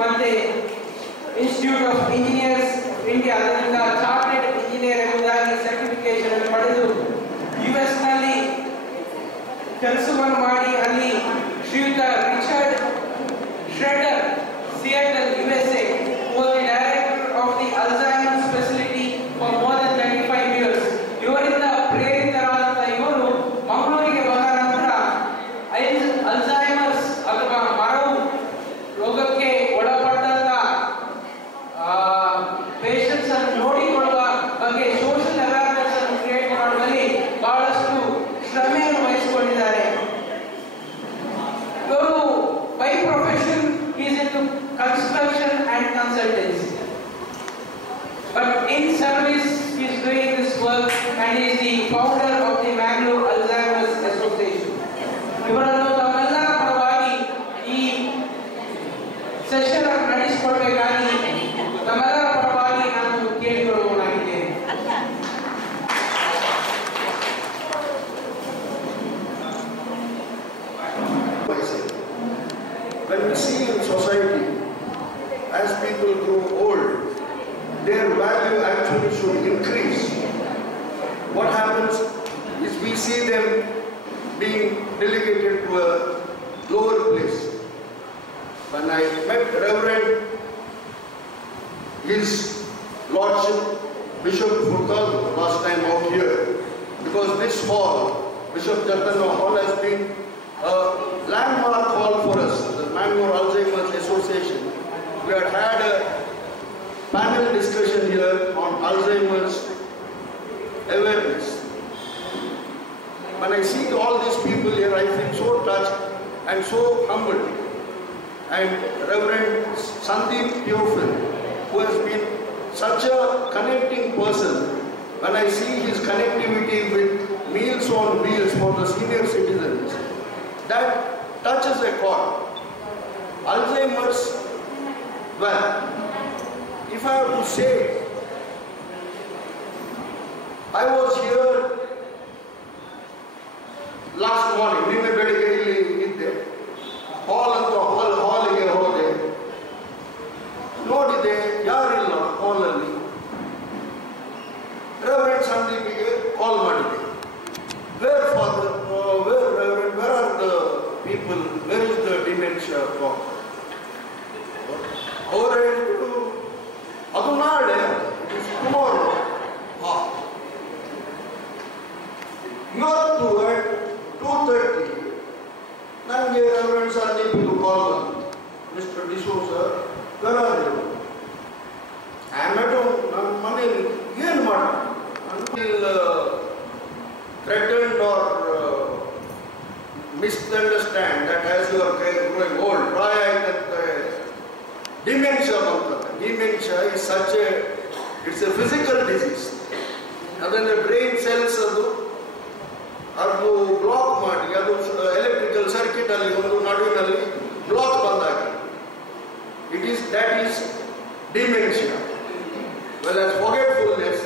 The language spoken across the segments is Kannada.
ಮತ್ತೆ ಇನ್ಸ್ಟಿಟ್ಯೂಟ್ ಆಫ್ ಇಂಜಿನಿಯರ್ಸ್ ಇಂಡಿಯಾ ಅದರಿಂದ ಚಾರ್ಟೆಡ್ ಇಂಜಿನಿಯರ್ ಎಂಬುದಾಗಿ ಸರ್ಟಿಫಿಕೇಶನ್ ಪಡೆದು US ನಲ್ಲಿ ಕೆಲಸವನ್ನು ಮಾಡಿ ಅಲ್ಲಿ ಶ್ರೀಯುತ Richard Schroeder Seattle USA was the director of the Alzheimer's facility for more than 35 years. ಇವರಿಂದ ಪ್ರೇರಿತರಾದ ಇವರು ಮಂಗಳೂರಿಗೆ ಬಂದ ನಂತರ ಅಲ್ಝೈಮರ್ಸ್ ಅಥವಾ ಮರವು ರೋಗಕ್ಕೆ ಒಳಪಟ್ಟಂತ ಪೇಷಂಟ್ಸ್ ಅನ್ನು ನೋಡಿಕೊಳ್ಳುವ ಬಗ್ಗೆ ಸೋಷಿಯಲ್ ಅವೇರ್ನೆಸ್ ಅನ್ನು ಕ್ರಿಯೇಟ್ ಮಾಡುವಲ್ಲಿ ಬಹಳಷ್ಟು ಶ್ರಮೆಯನ್ನು ವಹಿಸಿಕೊಂಡಿದ್ದಾರೆ. ಇವರು by profession is in construction and consultancy, but in service he is doing this work and he is the founder of the Mangalore Alzheimer's Association. ಇವರನ್ನು ತಮ್ಮೆಲ್ಲರ ಪರವಾಗಿ ಈ ಸೆಷನ್ ಅನ್ನು ನಡೆಸಿಕೊಡಬೇಕಾಗಿ ತಮ್ಮೆಲ್ಲರ ಪರವಾಗಿ ನಾನು ಕೇಳಿಕೊಳ್ಳುವನಾಗಿದ್ದೇನೆ. When we see in society, as people grow old, their value actually should increase. What happens is we see them being delegated to a lower place. When I met Reverend His Lordship Bishop Furtado last time out here, because this hall, Bishop Chaitanya Hall, has been a landmark hall for us, the Mangalore Alzheimer's Association. We had a panel discussion here on Alzheimer's awareness. When I see all these people here, I feel so touched and so humbled. And Reverend Sandeep Theophil, who has been such a connecting person, when I see his connectivity with Meals on Wheels for the senior citizens, that touches a chord. Alzheimer's, well, if I have to say, I was here last morning, ನಿನ್ನೆ ಬೆಳಿಗ್ಗೆ ಇಲ್ಲಿ ಇದ್ದೆ, ಹಾಲಿಗೆ ಹೋದೆ, ನೋಡಿದೆ ಯಾರಿಲ್ಲ ಹಾಲಲ್ಲಿ. ರೆವರೆಂಡ್ ಸಂದೀಪಿಗೆ ಕಾಲ್ ಮಾಡಿದೆ, where are the people, where is the dementia from? ಅವರು ಹೇಳಿದ್ರು ಅದು ನಾಳೆ, tomorrow. ಇವತ್ತು at 2:30 ನನಗೆ ರೆವರೆಂಡ್ ಸಂದೀಪಿಗೆ ಕಾಲ್ ಬಂತು, mister D'Souza, where are you? I am at home, ನನ್ನ ಮನೆಯಲ್ಲಿ. ಏನು ಮಾಡಿ threatened or misunderstand that as you are growing old, ಪ್ರಾಯ ಆಯ್ತಂತೆ ಡಿಮೆನ್ಷಿಯಾ ಬರ್ತದೆ. Dementia is such a, it's a physical disease. ಅದನ್ನು ಬ್ರೈನ್ ಸೆಲ್ಸ್ ಅದು ಬ್ಲಾಕ್ ಮಾಡಿ, ಅದು ಎಲೆಕ್ಟ್ರಿಕಲ್ ಸರ್ಕ್ಯೂಟ್ ಅಲ್ಲಿ ಒಂದು ನಡುವಿನಲ್ಲಿ ಬ್ಲಾಕ್ ಬಂದಾಗ that is dementia. Well, as forgetfulness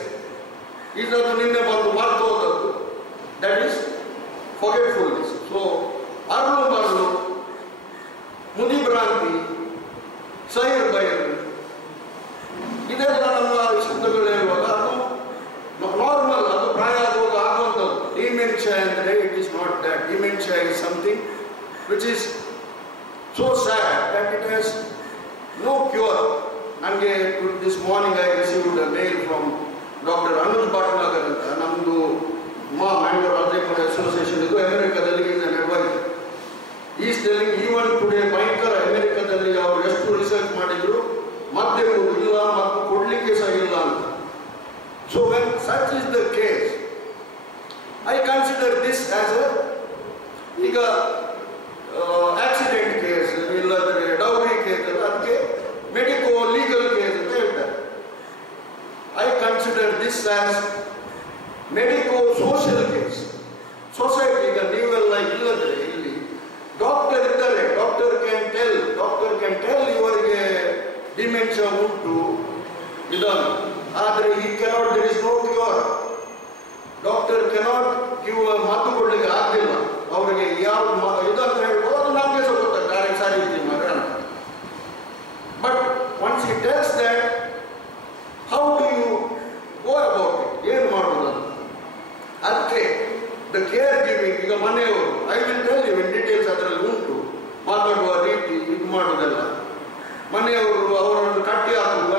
is ಅದು ನಿನ್ನೆ ಬಂದು ಮರೆತು ಹೋದದ್ದು, that is forgetfulness. So ಅರ್ಲು ಮರಳು, ಮುದಿಭ್ರಾಂತಿ, ಸೈರ್ ಬಯಲು, ಇದೆಲ್ಲ ನಮ್ಮ ಶಬ್ದಗಳು ಹೇಳುವಾಗ ಅದು ನಾರ್ಮಲ್, ಅದು ಪ್ರಾಯ ಆಗುವಾಗ ಆಗುವಂಥದ್ದು. ಡಿಮೆನ್ಷಿಯಾ ಅಂದರೆ it is not that. Dementia is something which is so sad that it has no cure. ನನಗೆ this morning I received a mail from Dr. Anuj Bhatnagar ಅಂತ, ನಮ್ಮದು Mangalore Alzheimer's Association, ಇದು ಅಮೆರಿಕದಲ್ಲಿ is an advisor. He is telling even today ಭಯಂಕರ ಅಮೆರಿಕದಲ್ಲಿ ಅವರು ಎಷ್ಟು ರಿಸರ್ಚ್ ಮಾಡಿದ್ರು ಮತ್ತೆ ಇಲ್ಲ ಮತ್ತು ಕೊಡ್ಲಿಕ್ಕೆ ಸಹ ಇಲ್ಲ ಅಂತ. So when such is the case, I consider this as a ಈಗ ಆಕ್ಸಿಡೆಂಟ್ ಕೇಸ್, ಇಲ್ಲದ್ರೆ ಡೌರಿ ಕೇಸ್, ಅದಕ್ಕೆ ಮೆಡಿಕೋ ಲೀಗಲ್ ಕೇಸ್ ಅಂತ ಹೇಳ್ತಾರೆ. I consider this as medico social case. Society, ಈಗ ನೀವೆಲ್ಲ ಇಲ್ಲದ್ರೆ ಇಲ್ಲಿ ಡಾಕ್ಟರ್ ಇದ್ದಾರೆ, ಡಾಕ್ಟರ್ ಕ್ಯಾನ್ ಟೆಲ್ ಇವರಿಗೆ ಡಿಮೆನ್ಷಿಯಾ ಉಂಟು ಇದನ್ನು, ಆದರೆ he cannot, there is no cure. Doctor cannot give ಮದ್ದು ಕೊಡ್ಲಿಕ್ಕೆ ಆಗಲಿಲ್ಲ ಅವರಿಗೆ. ಯಾವ ಇದಂತ ಹೇಳ್ಬೋದು ಅದು ನಮಗೆ ಸಹ ಗೊತ್ತಾಗ್ತದೆ, ಡೈರೆಕ್ಟ್ ಸಾರಿ ಮಗ ಅಂತ. ಮಾಡೋದೆಲ್ಲ. ಮನೆಯವರು ಅವರನ್ನು ಕಟ್ಟಿ ಹಾಕುದು.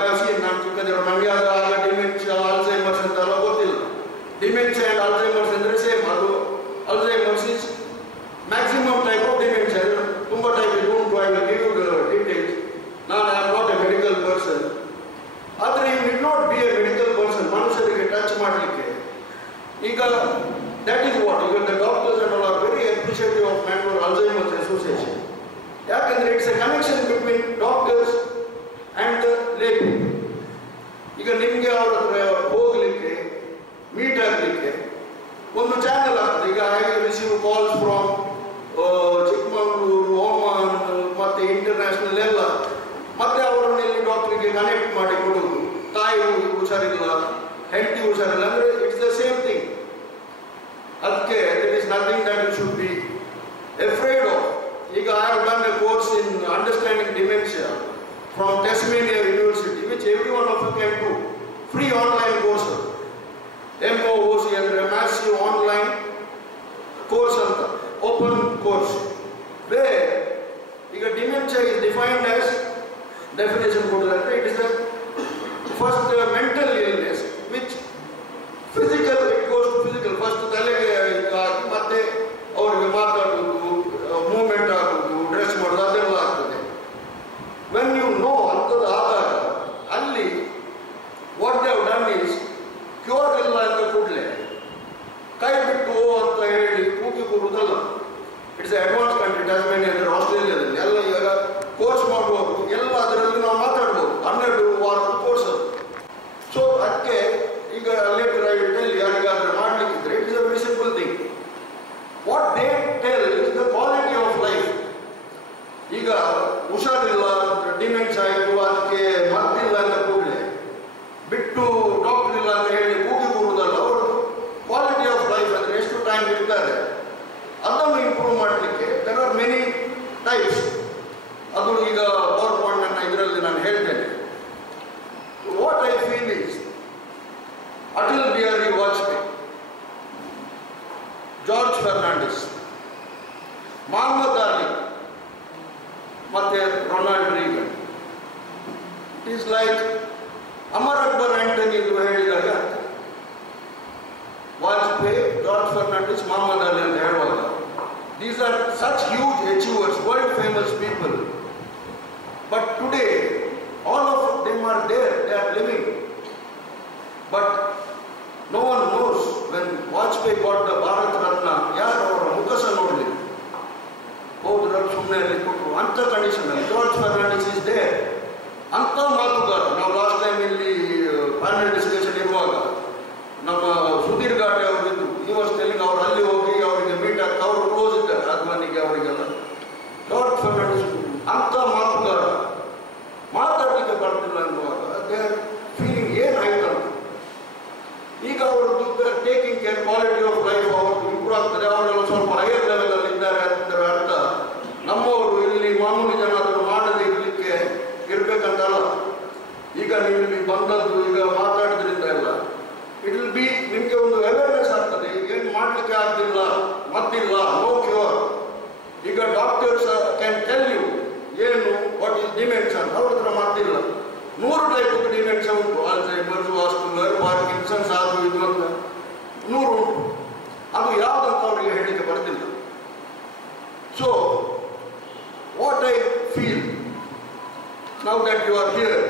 ನಾನು ಚಿಕ್ಕದೇವರು ನನಗೆ ಆಗ ಡಿಮೆನ್ಷಿಯಾ ಅಲ್ಝೈಮರ್ಸ್ ಅಂತೆಲ್ಲ ಗೊತ್ತಿಲ್ಲ. ಡಿಮೆನ್ಷಿಯಾ ಅಂಡ್ ಅಲ್ಝೈಮರ್ಸ್ ಅಂದರೆ ಸೇಮ್. ಅದು Alzheimer's is maximum type of dementia. ತುಂಬ ಟೈಪ್ ಇದೆ ಉಂಟು. I will give you the details. ನಾನು I am not a medical person. ಆದರೆ you will not be a medical person ಮನುಷ್ಯರಿಗೆ ಟಚ್ ಮಾಡಲಿಕ್ಕೆ. ಈಗ ದಟ್ ಈಸ್ ವಾಟ್ ಈಗ the doctors and all are very appreciative of Mangalore Alzheimer's association. ಯಾಕಂದ್ರೆ it's a connection between doctors and lay people. ಈಗ ನಿಮಗೆ ಅವ್ರ ಹತ್ರ ಹೋಗ್ಲಿಕ್ಕೆ ಮೀಟ್ ಆಗಲಿಕ್ಕೆ ಒಂದು ಚಾನಲ್ ಆಗ್ತದೆ. ಈಗ I receive calls from Chikkamagaluru, Oman ಮತ್ತೆ ಇಂಟರ್ನ್ಯಾಷನಲ್ ಎಲ್ಲ. ಮತ್ತೆ ಅವರನ್ನು ಇಲ್ಲಿ ಡಾಕ್ಟರ್ಗೆ ಕನೆಕ್ಟ್ ಮಾಡಿ ಕೊಡುವುದು. ತಾಯಿ ಹುಷಾರಿಲ್ಲ, ಹೆಂಡತಿ ಹುಷಾರಿಲ್ಲ ಅಂದ್ರೆ ಇಟ್ಸ್ ದ ಸೇಮ್ ಥಿಂಗ್. ಅದಕ್ಕೆ there is nothing that you should be afraid of. ಈಗ I have done a course in understanding dementia from Tasmania University, which every one of you can do. Free online course. MOOC ಅಂದ್ರೆ massive online course ಅಂತ, open course. Where ಈಗ dementia is defined as definition ಕೊಡಲಾದ್ರೆ it is the first mental illness which physical, it goes to physical. First ತಲೆಗೆ ಆಗಿ ಮತ್ತೆ ಅವರಿಗೆ ಮಾತಾಡೋದು, ಮೂವ್ಮೆಂಟ್ ಆಗೋದು, ಡ್ರೆಸ್ ಮಾಡೋದು ಅದೆಲ್ಲ ಆಗ್ತದೆ. ವೆನ್ ಯು ನೋ ಅಂಥದ್ದು ಆದಾಗ ಅಲ್ಲಿ what they have done is cure ಇಲ್ಲ ಅಂತ ಕೂಡಲೇ ಕೈ ಬಿಟ್ಟು ಅಂತ ಹೇಳಿ ಕೂಗಿ ಕೂರುವುದಲ್ಲ. It's advance country. ಟಾಸ್ಮೇನಿಯಾ ಅಂದರೆ ಆಸ್ಟ್ರೇಲಿಯಾದಲ್ಲಿ ಎಲ್ಲ ಈಗ ಕೋರ್ಸ್ ಮಾಡುವವರು ಎಲ್ಲ ಅದರಲ್ಲಿ ನಾವು ಮಾತಾಡ್ಬೋದು. 12 ವಾರದ ಕೋರ್ಸ್ ಅದು. ಸೊ ಅದಕ್ಕೆ ಈಗ ಲೇಟರ್ ಐ ವಿಲ್ ಟೆಲ್ ಯಾರಿಗಾದ್ರೆ ಮಾಡಲಿಕ್ಕಿದ್ರೆ it is a very simple thing. What they tell is the quality of life. ಈಗ ಹುಷಾರಿಲ್ಲ, ಡಿಮೆನ್ಸ್ ಆಯಿತು, ಅದಕ್ಕೆ ಮದ್ದಿಲ್ಲ ಅಂತ ಕೂಡಲೇ ಬಿಟ್ಟು ಡಾಕ್ಟರ್ ಇಲ್ಲ ಅಂತ ಹೇಳಿ ಕೂಗಿ ಕೂರುವುದಲ್ಲ. ಅವರು ಕ್ವಾಲಿಟಿ ಆಫ್ ಲೈಫ್ ಅಂದರೆ ಎಷ್ಟು ಟೈಮ್ ಇರ್ತಾರೆ ಅದನ್ನು ಇಂಪ್ರೂವ್ ಮಾಡಲಿಕ್ಕೆ ದೆರ್ ಆರ್ ಮೆನಿ ಟೈಪ್ಸ್. ಅದು ಈಗ ಪವರ್ ಪಾಯಿಂಟ್ ಅನ್ನ ಇದರಲ್ಲಿ ನಾನು ಹೇಳ್ತೇನೆ. What I feel is Atal Bihari Vajpayee, George Fernandes, Muhammad Ali ಮತ್ತೆ Ronald Reagan. It is like Amar Akbar Antony ಎಂದು ಹೇಳಿದಾಗ ವಾಜಪೇಯಿ, ಜಾರ್ಜ್ ಫರ್ನಾಂಡಿಸ್, ಮೊಹಮ್ಮದ್ ಅಲಿ ಅಂತ ಹೇಳುವಾಗ these are such huge achievers, world famous people. But today all of them are there, they are living. But no one knows when Vajpayee got the Bharat Ratna, ಯಾರು ಅವರ ಮುಖಸ ನೋಡಲಿ ಹೋದ್ರ ಸುಮ್ಮನೆ ಅಲ್ಲಿ ಕೊಟ್ಟರು ಅಂಥ ಕಂಡೀಷನ್ ಅಲ್ಲಿ ಜಾರ್ಜ್ ಫರ್ನಾಂಡಿಸ್ ಇಸ್ ದೇರ್. ಅಂಥ ಮಾತುಗಾರ. ನಾವು ಲಾಸ್ಟ್ ಟೈಮ್ ಇಲ್ಲಿ ಪ್ಯಾನಲ್ ಡಿಸ್ಕಷನ್ ಇರುವಾಗ ನಮ್ಮ ಸುಧೀರ್ ಘಾಟೆ ಅವರಿದ್ದು ಈ ವರ್ಷದಲ್ಲಿ ಅವ್ರು ಅಲ್ಲಿ ಹೋಗಿ ಅವರಿಗೆ ಮೀಟ್ ಆಗ್ತಾ ಅವರು ಕ್ಲೋಸ್ ಇದ್ದಾರೆ ಅದ್ವಾನಿಗೆ ಅವರಿಗೆಲ್ಲ. ಜಾರ್ಜ್ ಫರ್ನಾಂಡಿಸ್ ಅಂಥ ಮಾತುಗಾರ ಮಾತಾಡಲಿಕ್ಕೆ ಬರ್ತಿಲ್ಲ ಅನ್ನುವಾಗ ದೇ ಆರ್ ಫೀಲಿಂಗ್ ಏನಾಯ್ತು ಅಂತ. ಈಗ ಅವರದ್ದು taking care, quality of life ಅವ್ರದ್ದು ಇಂಪ್ರೂವ್ ಆಗ್ತದೆ. ಅವರೆಲ್ಲ ಸ್ವಲ್ಪ ಹೈಯರ್ ಲೆವೆಲ್ ಅಲ್ಲಿ ಇದ್ದಾರೆ ಅದರ ಅರ್ಥ ನಮ್ಮವರು ಇಲ್ಲಿ ಮಾಮೂಲಿ ಜನ ಅದನ್ನು ಮಾಡದೇ ಇರಲಿಕ್ಕೆ ಇರ್ಬೇಕಂತಲ್ಲ. ಈಗ ನೀವು ಇಲ್ಲಿ ಬಂದದ್ದು ಈಗ ಮಾತಾಡಿದ್ರಿಂದ ಎಲ್ಲ ಇಟ್ ವಿಲ್ ಬಿ ನಿಮಗೆ ಒಂದು ಅವೇರ್ನೆಸ್ ಆಗ್ತದೆ. ಏನು ಮಾಡಲಿಕ್ಕೆ ಆಗ್ತಿಲ್ಲ, ಮದ್ದಿಲ್ಲ, ನೋ ಕ್ಯೂರ್. ಈಗ ಡಾಕ್ಟರ್ಸ್ ಕ್ಯಾನ್ ಟೆಲ್ ಯು ಏನು ವಾಟ್ ಈಸ್ ಡಿಮೆನ್ಷಿಯಾ ಅಂತ. ಅವ್ರ ಹತ್ರ ಮದ್ದಿಲ್ಲ. 100 ಟೈಪ್ ಡಿಮೆನ್ಷಿಯಾ ಉಂಟು. ಅಲ್ಝೈಮರ್ಸ್, ವಾಸ್ಕುಲರ್, ಪಾರ್ಕಿನ್ಸನ್ಸ್, ಅದು ಇದು ಅಂತ 100 ಉಂಟು. ಅದು ಯಾವುದಂತ ಅವರಿಗೆ ಹೇಳಲಿಕ್ಕೆ ಬರ್ತಿಲ್ಲ. So what I feel now that you are here,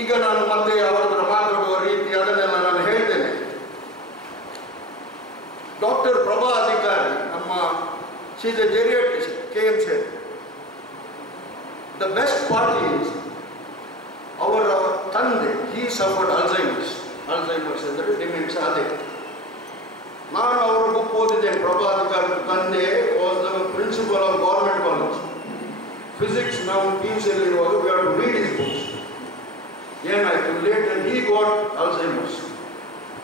ಈಗ ನಾನು ಮತ್ತೆ ಅವರ ಹತ್ರ ಮಾತಾಡುವ ರೀತಿ ಅದನ್ನೆಲ್ಲ ನಾನು ಹೇಳ್ತೇನೆ. ಡಾಕ್ಟರ್ ಪ್ರಭಾ ಅಧಿಕಾರಿ ನಮ್ಮ she is a geriatrician, KMC. The best part is ಅವರ ತಂದೆ ಹಿ ಸಫರ್ಡ್ ಅಲ್ಝೈಮರ್ಸ್. ಅಲ್ಝೈಮರ್ಸ್ ಅಂದರೆ ಡಿಮೆನ್ಷಿಯಾ. ಅದೇ ನಾನು ಅವರ ಬುಕ್ ಓದಿದ್ದೇನೆ. ಪ್ರಭಾ ಅಧಿಕಾರಿ ತಂದೆ was the principal of government college physics. ನಾವು PUC ಇರುವಾಗ we have to read his books. ಏನಾಯ್ತು ಲೇಟರ್ ಹಿ ಗಾಟ್ ಅಲ್ಝೈಮರ್ಸ್.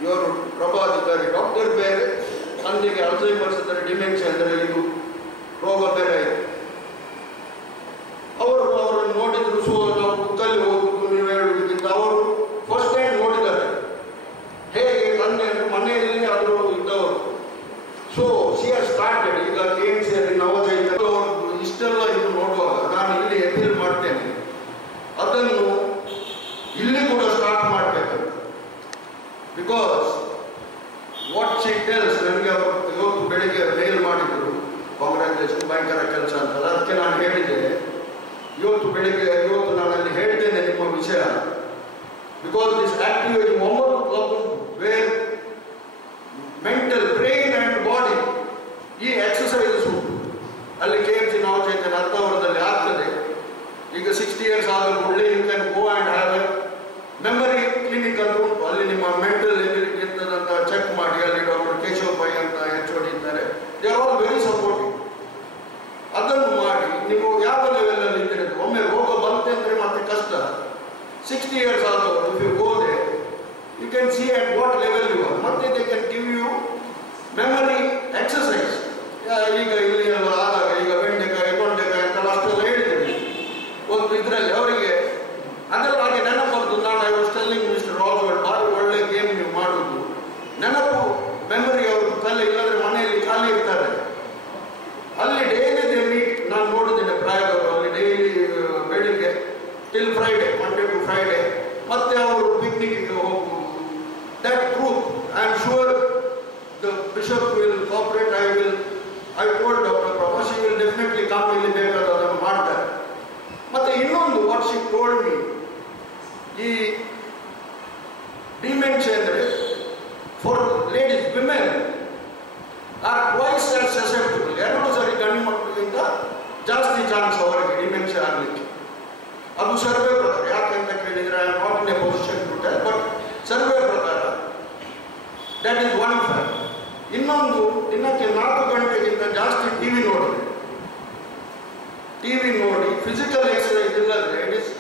ಇವರು ಪ್ರಭಾ ಅಧಿಕಾರಿ ಡಾಕ್ಟರ್ ಬೇರೆ, ತಂದೆಗೆ ಅಲ್ಝೈಮರ್ಸ್ ಅಂದರೆ ಡಿಮೆನ್ಷಿಯಾ ಅಂದರೆ ಇದು ರೋಗ ಬೇರೆ ಆಯಿತು. ಅವರನ್ನು ನೋಡಿದ್ರು. ಸೊ ನಾವು ಬುಕ್ಕಲ್ಲಿ ಹೋಗುದು ನೀವು ಹೇಳುವುದಕ್ಕಿಂತ ಅವರು ಫಸ್ಟ್ ಟೈಮ್ ನೋಡಿದ್ದಾರೆ ಹೇಗೆ ತಂದೆ ಮನೆಯಲ್ಲಿ ಆದರೂ ಇದ್ದವರು. So C R started. ಈಗ KMC ಅಲ್ಲಿ ನವೋದಯ ಇಷ್ಟೆಲ್ಲ ಇದು ನೋಡುವ ಬೆಳಿಗ್ಗೆ ಇವತ್ತು ನಾನು ಅಲ್ಲಿ ಹೇಳ್ತೇನೆ ನಿಮ್ಮ ವಿಷಯ. Because this active 9 club where mental brain and body ಈ ಎಕ್ಸಸೈಸಸ್ ಉಂಟು. ಅಲ್ಲಿ KMC ನವಚೈತನ್ಯ ಅರ್ಥವರದಲ್ಲಿ ಆಗ್ತದೆ. ಈಗ 60 years ಆದ ಕೂಡಲೇ you can go and have a memory clinic ಅಂತ ಉಂಟು. ಅಲ್ಲಿ ನಿಮ್ಮ ಮೆಂಟಲ್ ಎಬಿಲಿಟಿ ಇರ್ತದಂತ ಚೆಕ್ ಮಾಡಿ. ಅಲ್ಲಿ ಡಾಕ್ಟರ್ ಕೇಶವ್ ಪೈ ಅಂತ HOD ಇದ್ದಾರೆ. They are all very supportive. ಅದನ್ನು ಮಾಡಿ ನೀವು ಯಾವ ಲೆವೆಲ್ ಅಲ್ಲಿ ಇದ್ದೀರಿ. ಒಮ್ಮೆ ರೋಗ ಬಂತೆ ಅಂದ್ರೆ ಮತ್ತೆ ಕಷ್ಟ. 60 years ಆದವರು if you go there you can see at what level you are. ಮತ್ತೆ they can give you memory exercise. ಈಗ ಇಲ್ಲಿ ಆದಾಗ ಈಗ ಬೆಂಡೆಕಾಯಿ ತೊಂಡೆಕಾಯಿ ಅಂತೆಲ್ಲ ಅಷ್ಟೆಲ್ಲ ಹೇಳಿದ್ದೀವಿ ಒಂದು ಇದರಲ್ಲಿ ಅವರಿಗೆ ಅದೆಲ್ಲ ಹಾಗೆ ನೆನಪದ್ದು. ನಾನು I was telling mister Robert ಭಾರಿ ಒಳ್ಳೆ ಗೇಮ್ ನೀವು ಮಾಡುವುದು. ನೆನಪು ಮೆಮರಿ ಅವರು ತಲೆ ಇಲ್ಲದ್ರೆ ಮನೆಯಲ್ಲಿ ಖಾಲಿ ಇರ್ತಾರೆ. ಅಲ್ಲಿ ಡೈಲಿ ದೇ ಮೀಟ್. ನಾನು ನೋಡಿದ್ದೇನೆ ಪ್ರಾಯದವರು ಅಲ್ಲಿ ಡೈಲಿ ಬೆಳಿಗ್ಗೆ till Friday, Monday to Friday. ಮತ್ತೆ ಅವರು ಪಿಕ್ನಿಕ್ಗೆ ಹೋಗುವುದು. That truth I am sure the bishop will cooperate. I told doctor Prabha she will definitely come. ಇಲ್ಲಿ ಬೇಕಾದ ಅದನ್ನು ಮಾಡ್ತಾರೆ. ಮತ್ತೆ ಇನ್ನೊಂದು ವಾಟ್ ಶಿ ಟೋಲ್ಡ್ ಮಿ, ಈ ಡಿಮೆನ್ಷಿಯಾ ಅಂದರೆ for ladies women or twice as susceptible. 2 ಸರಿ ಗಂಡು ಮಕ್ಕಳಿಗಿಂತ ಜಾಸ್ತಿ ಚಾನ್ಸ್ ಅವರಿಗೆ ಡಿಮೆನ್ಷಿಯಾ ಆಗಲಿಕ್ಕೆ. ಅದು ಸರ್ವೆ ಪ್ರಕಾರ. ಯಾಕೆಂತ ಕೇಳಿದರೆ I am not in a position to tell, but survey ಪ್ರಕಾರ ದಟ್ ಈಸ್ ಒನ್ ಫ್ಯಾಕ್ಟ್. ಇನ್ನೊಂದು, ದಿನಕ್ಕೆ 4 ಗಂಟೆಗಿಂತ ಜಾಸ್ತಿ ಟಿವಿ ನೋಡಿ ಫಿಸಿಕಲ್ ಎಕ್ಸಸೈಸ್ ಇಲ್ಲದ್ರೆ ಇಟ್ ಇಸ್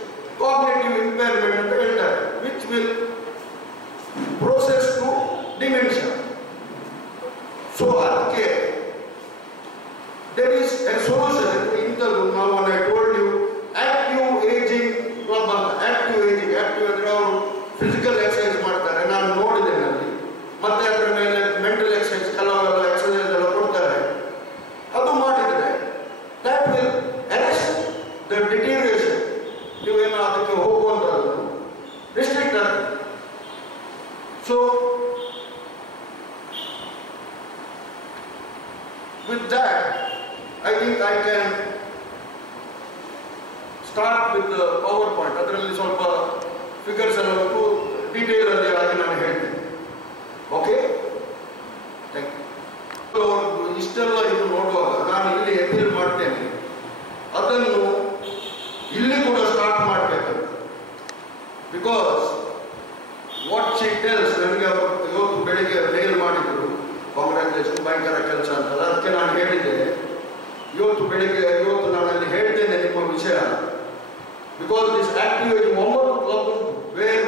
ಕಾಗ್ನಿಟಿವ್ ಇಂಪೇರ್ಮೆಂಟ್ ಅಂತ ಹೇಳ್ತಾರೆ, which will process to dementia. So ಅದಕ್ಕೆ there is a solution. ಇಂಥದ್ದು ನಾವು I told you active ageing club ಅಂತ. ಆಕ್ಟಿವ್ ಏಜಿಂಗ್, ಆಕ್ಟಿವ್ ಅಂದರೆ ಅವರು ಫಿಸಿಕಲ್ ಎಕ್ಸಸೈಸ್ ಮಾಡ್ತಾರೆ. ನಾನು ನೋಡಿದ್ದೇನೆ ಅಲ್ಲಿ. ಮತ್ತೆ ಅದರ ಮೇಲೆ ಮೆಂಟಲ್ ಎಕ್ಸಸೈಸ್ ಕೆಲವೆಲ್ಲ ಎಕ್ಸಸೈಸ್ ಎಲ್ಲ ಕೊಡ್ತಾರೆ. ಅದು ಮಾಡಿದರೆ that will arrest the deterioration. ನೀವೇನೋ ಅದಕ್ಕೆ ಹೋಗುವಂಥದ್ದು ರಿಸ್ಟ್ರಿಕ್ಟ್ ಆಗ್ತದೆ. So with that I think I can start with the PowerPoint. ಅದರಲ್ಲಿ ಸ್ವಲ್ಪ ಫಿಗರ್ಸ್ ಎಲ್ಲ ಉಂಟು, ಡೀಟೇಲ್ ಅಲ್ಲಿ ಆಗಿ ನಾನು ಹೇಳ್ತೀನಿ. Okay, thank you. ಇಷ್ಟೆಲ್ಲ ಇದು ನೋಡುವಾಗ ನಾನು ಇಲ್ಲಿ ಅಪೀಲ್ ಮಾಡ್ತೇನೆ, ಅದನ್ನು ಇಲ್ಲಿ ಕೂಡ ಸ್ಟಾರ್ಟ್ ಮಾಡಬೇಕಂತ. ಬಿಕಾಸ್ ವಾಟ್ ಶಿ ಟೆಲ್ಸ್, ನನಗೆ ಅವರು ಇವತ್ತು ಬೆಳಿಗ್ಗೆ ಮೇಲ್ ಮಾಡಿದರು, ಕಾಂಗ್ರ್ಯಾಚುಲೇಷನ್ ಭಯಂಕರ ಕೆಲಸ ಅಂತಲ್ಲ. ಅದಕ್ಕೆ ನಾನು ಹೇಳಿದ್ದೇನೆ ಇವತ್ತು ನಾನು ಅಲ್ಲಿ ಹೇಳ್ತೇನೆ ನಿಮ್ಮ ವಿಷಯ. Because this active 9 club where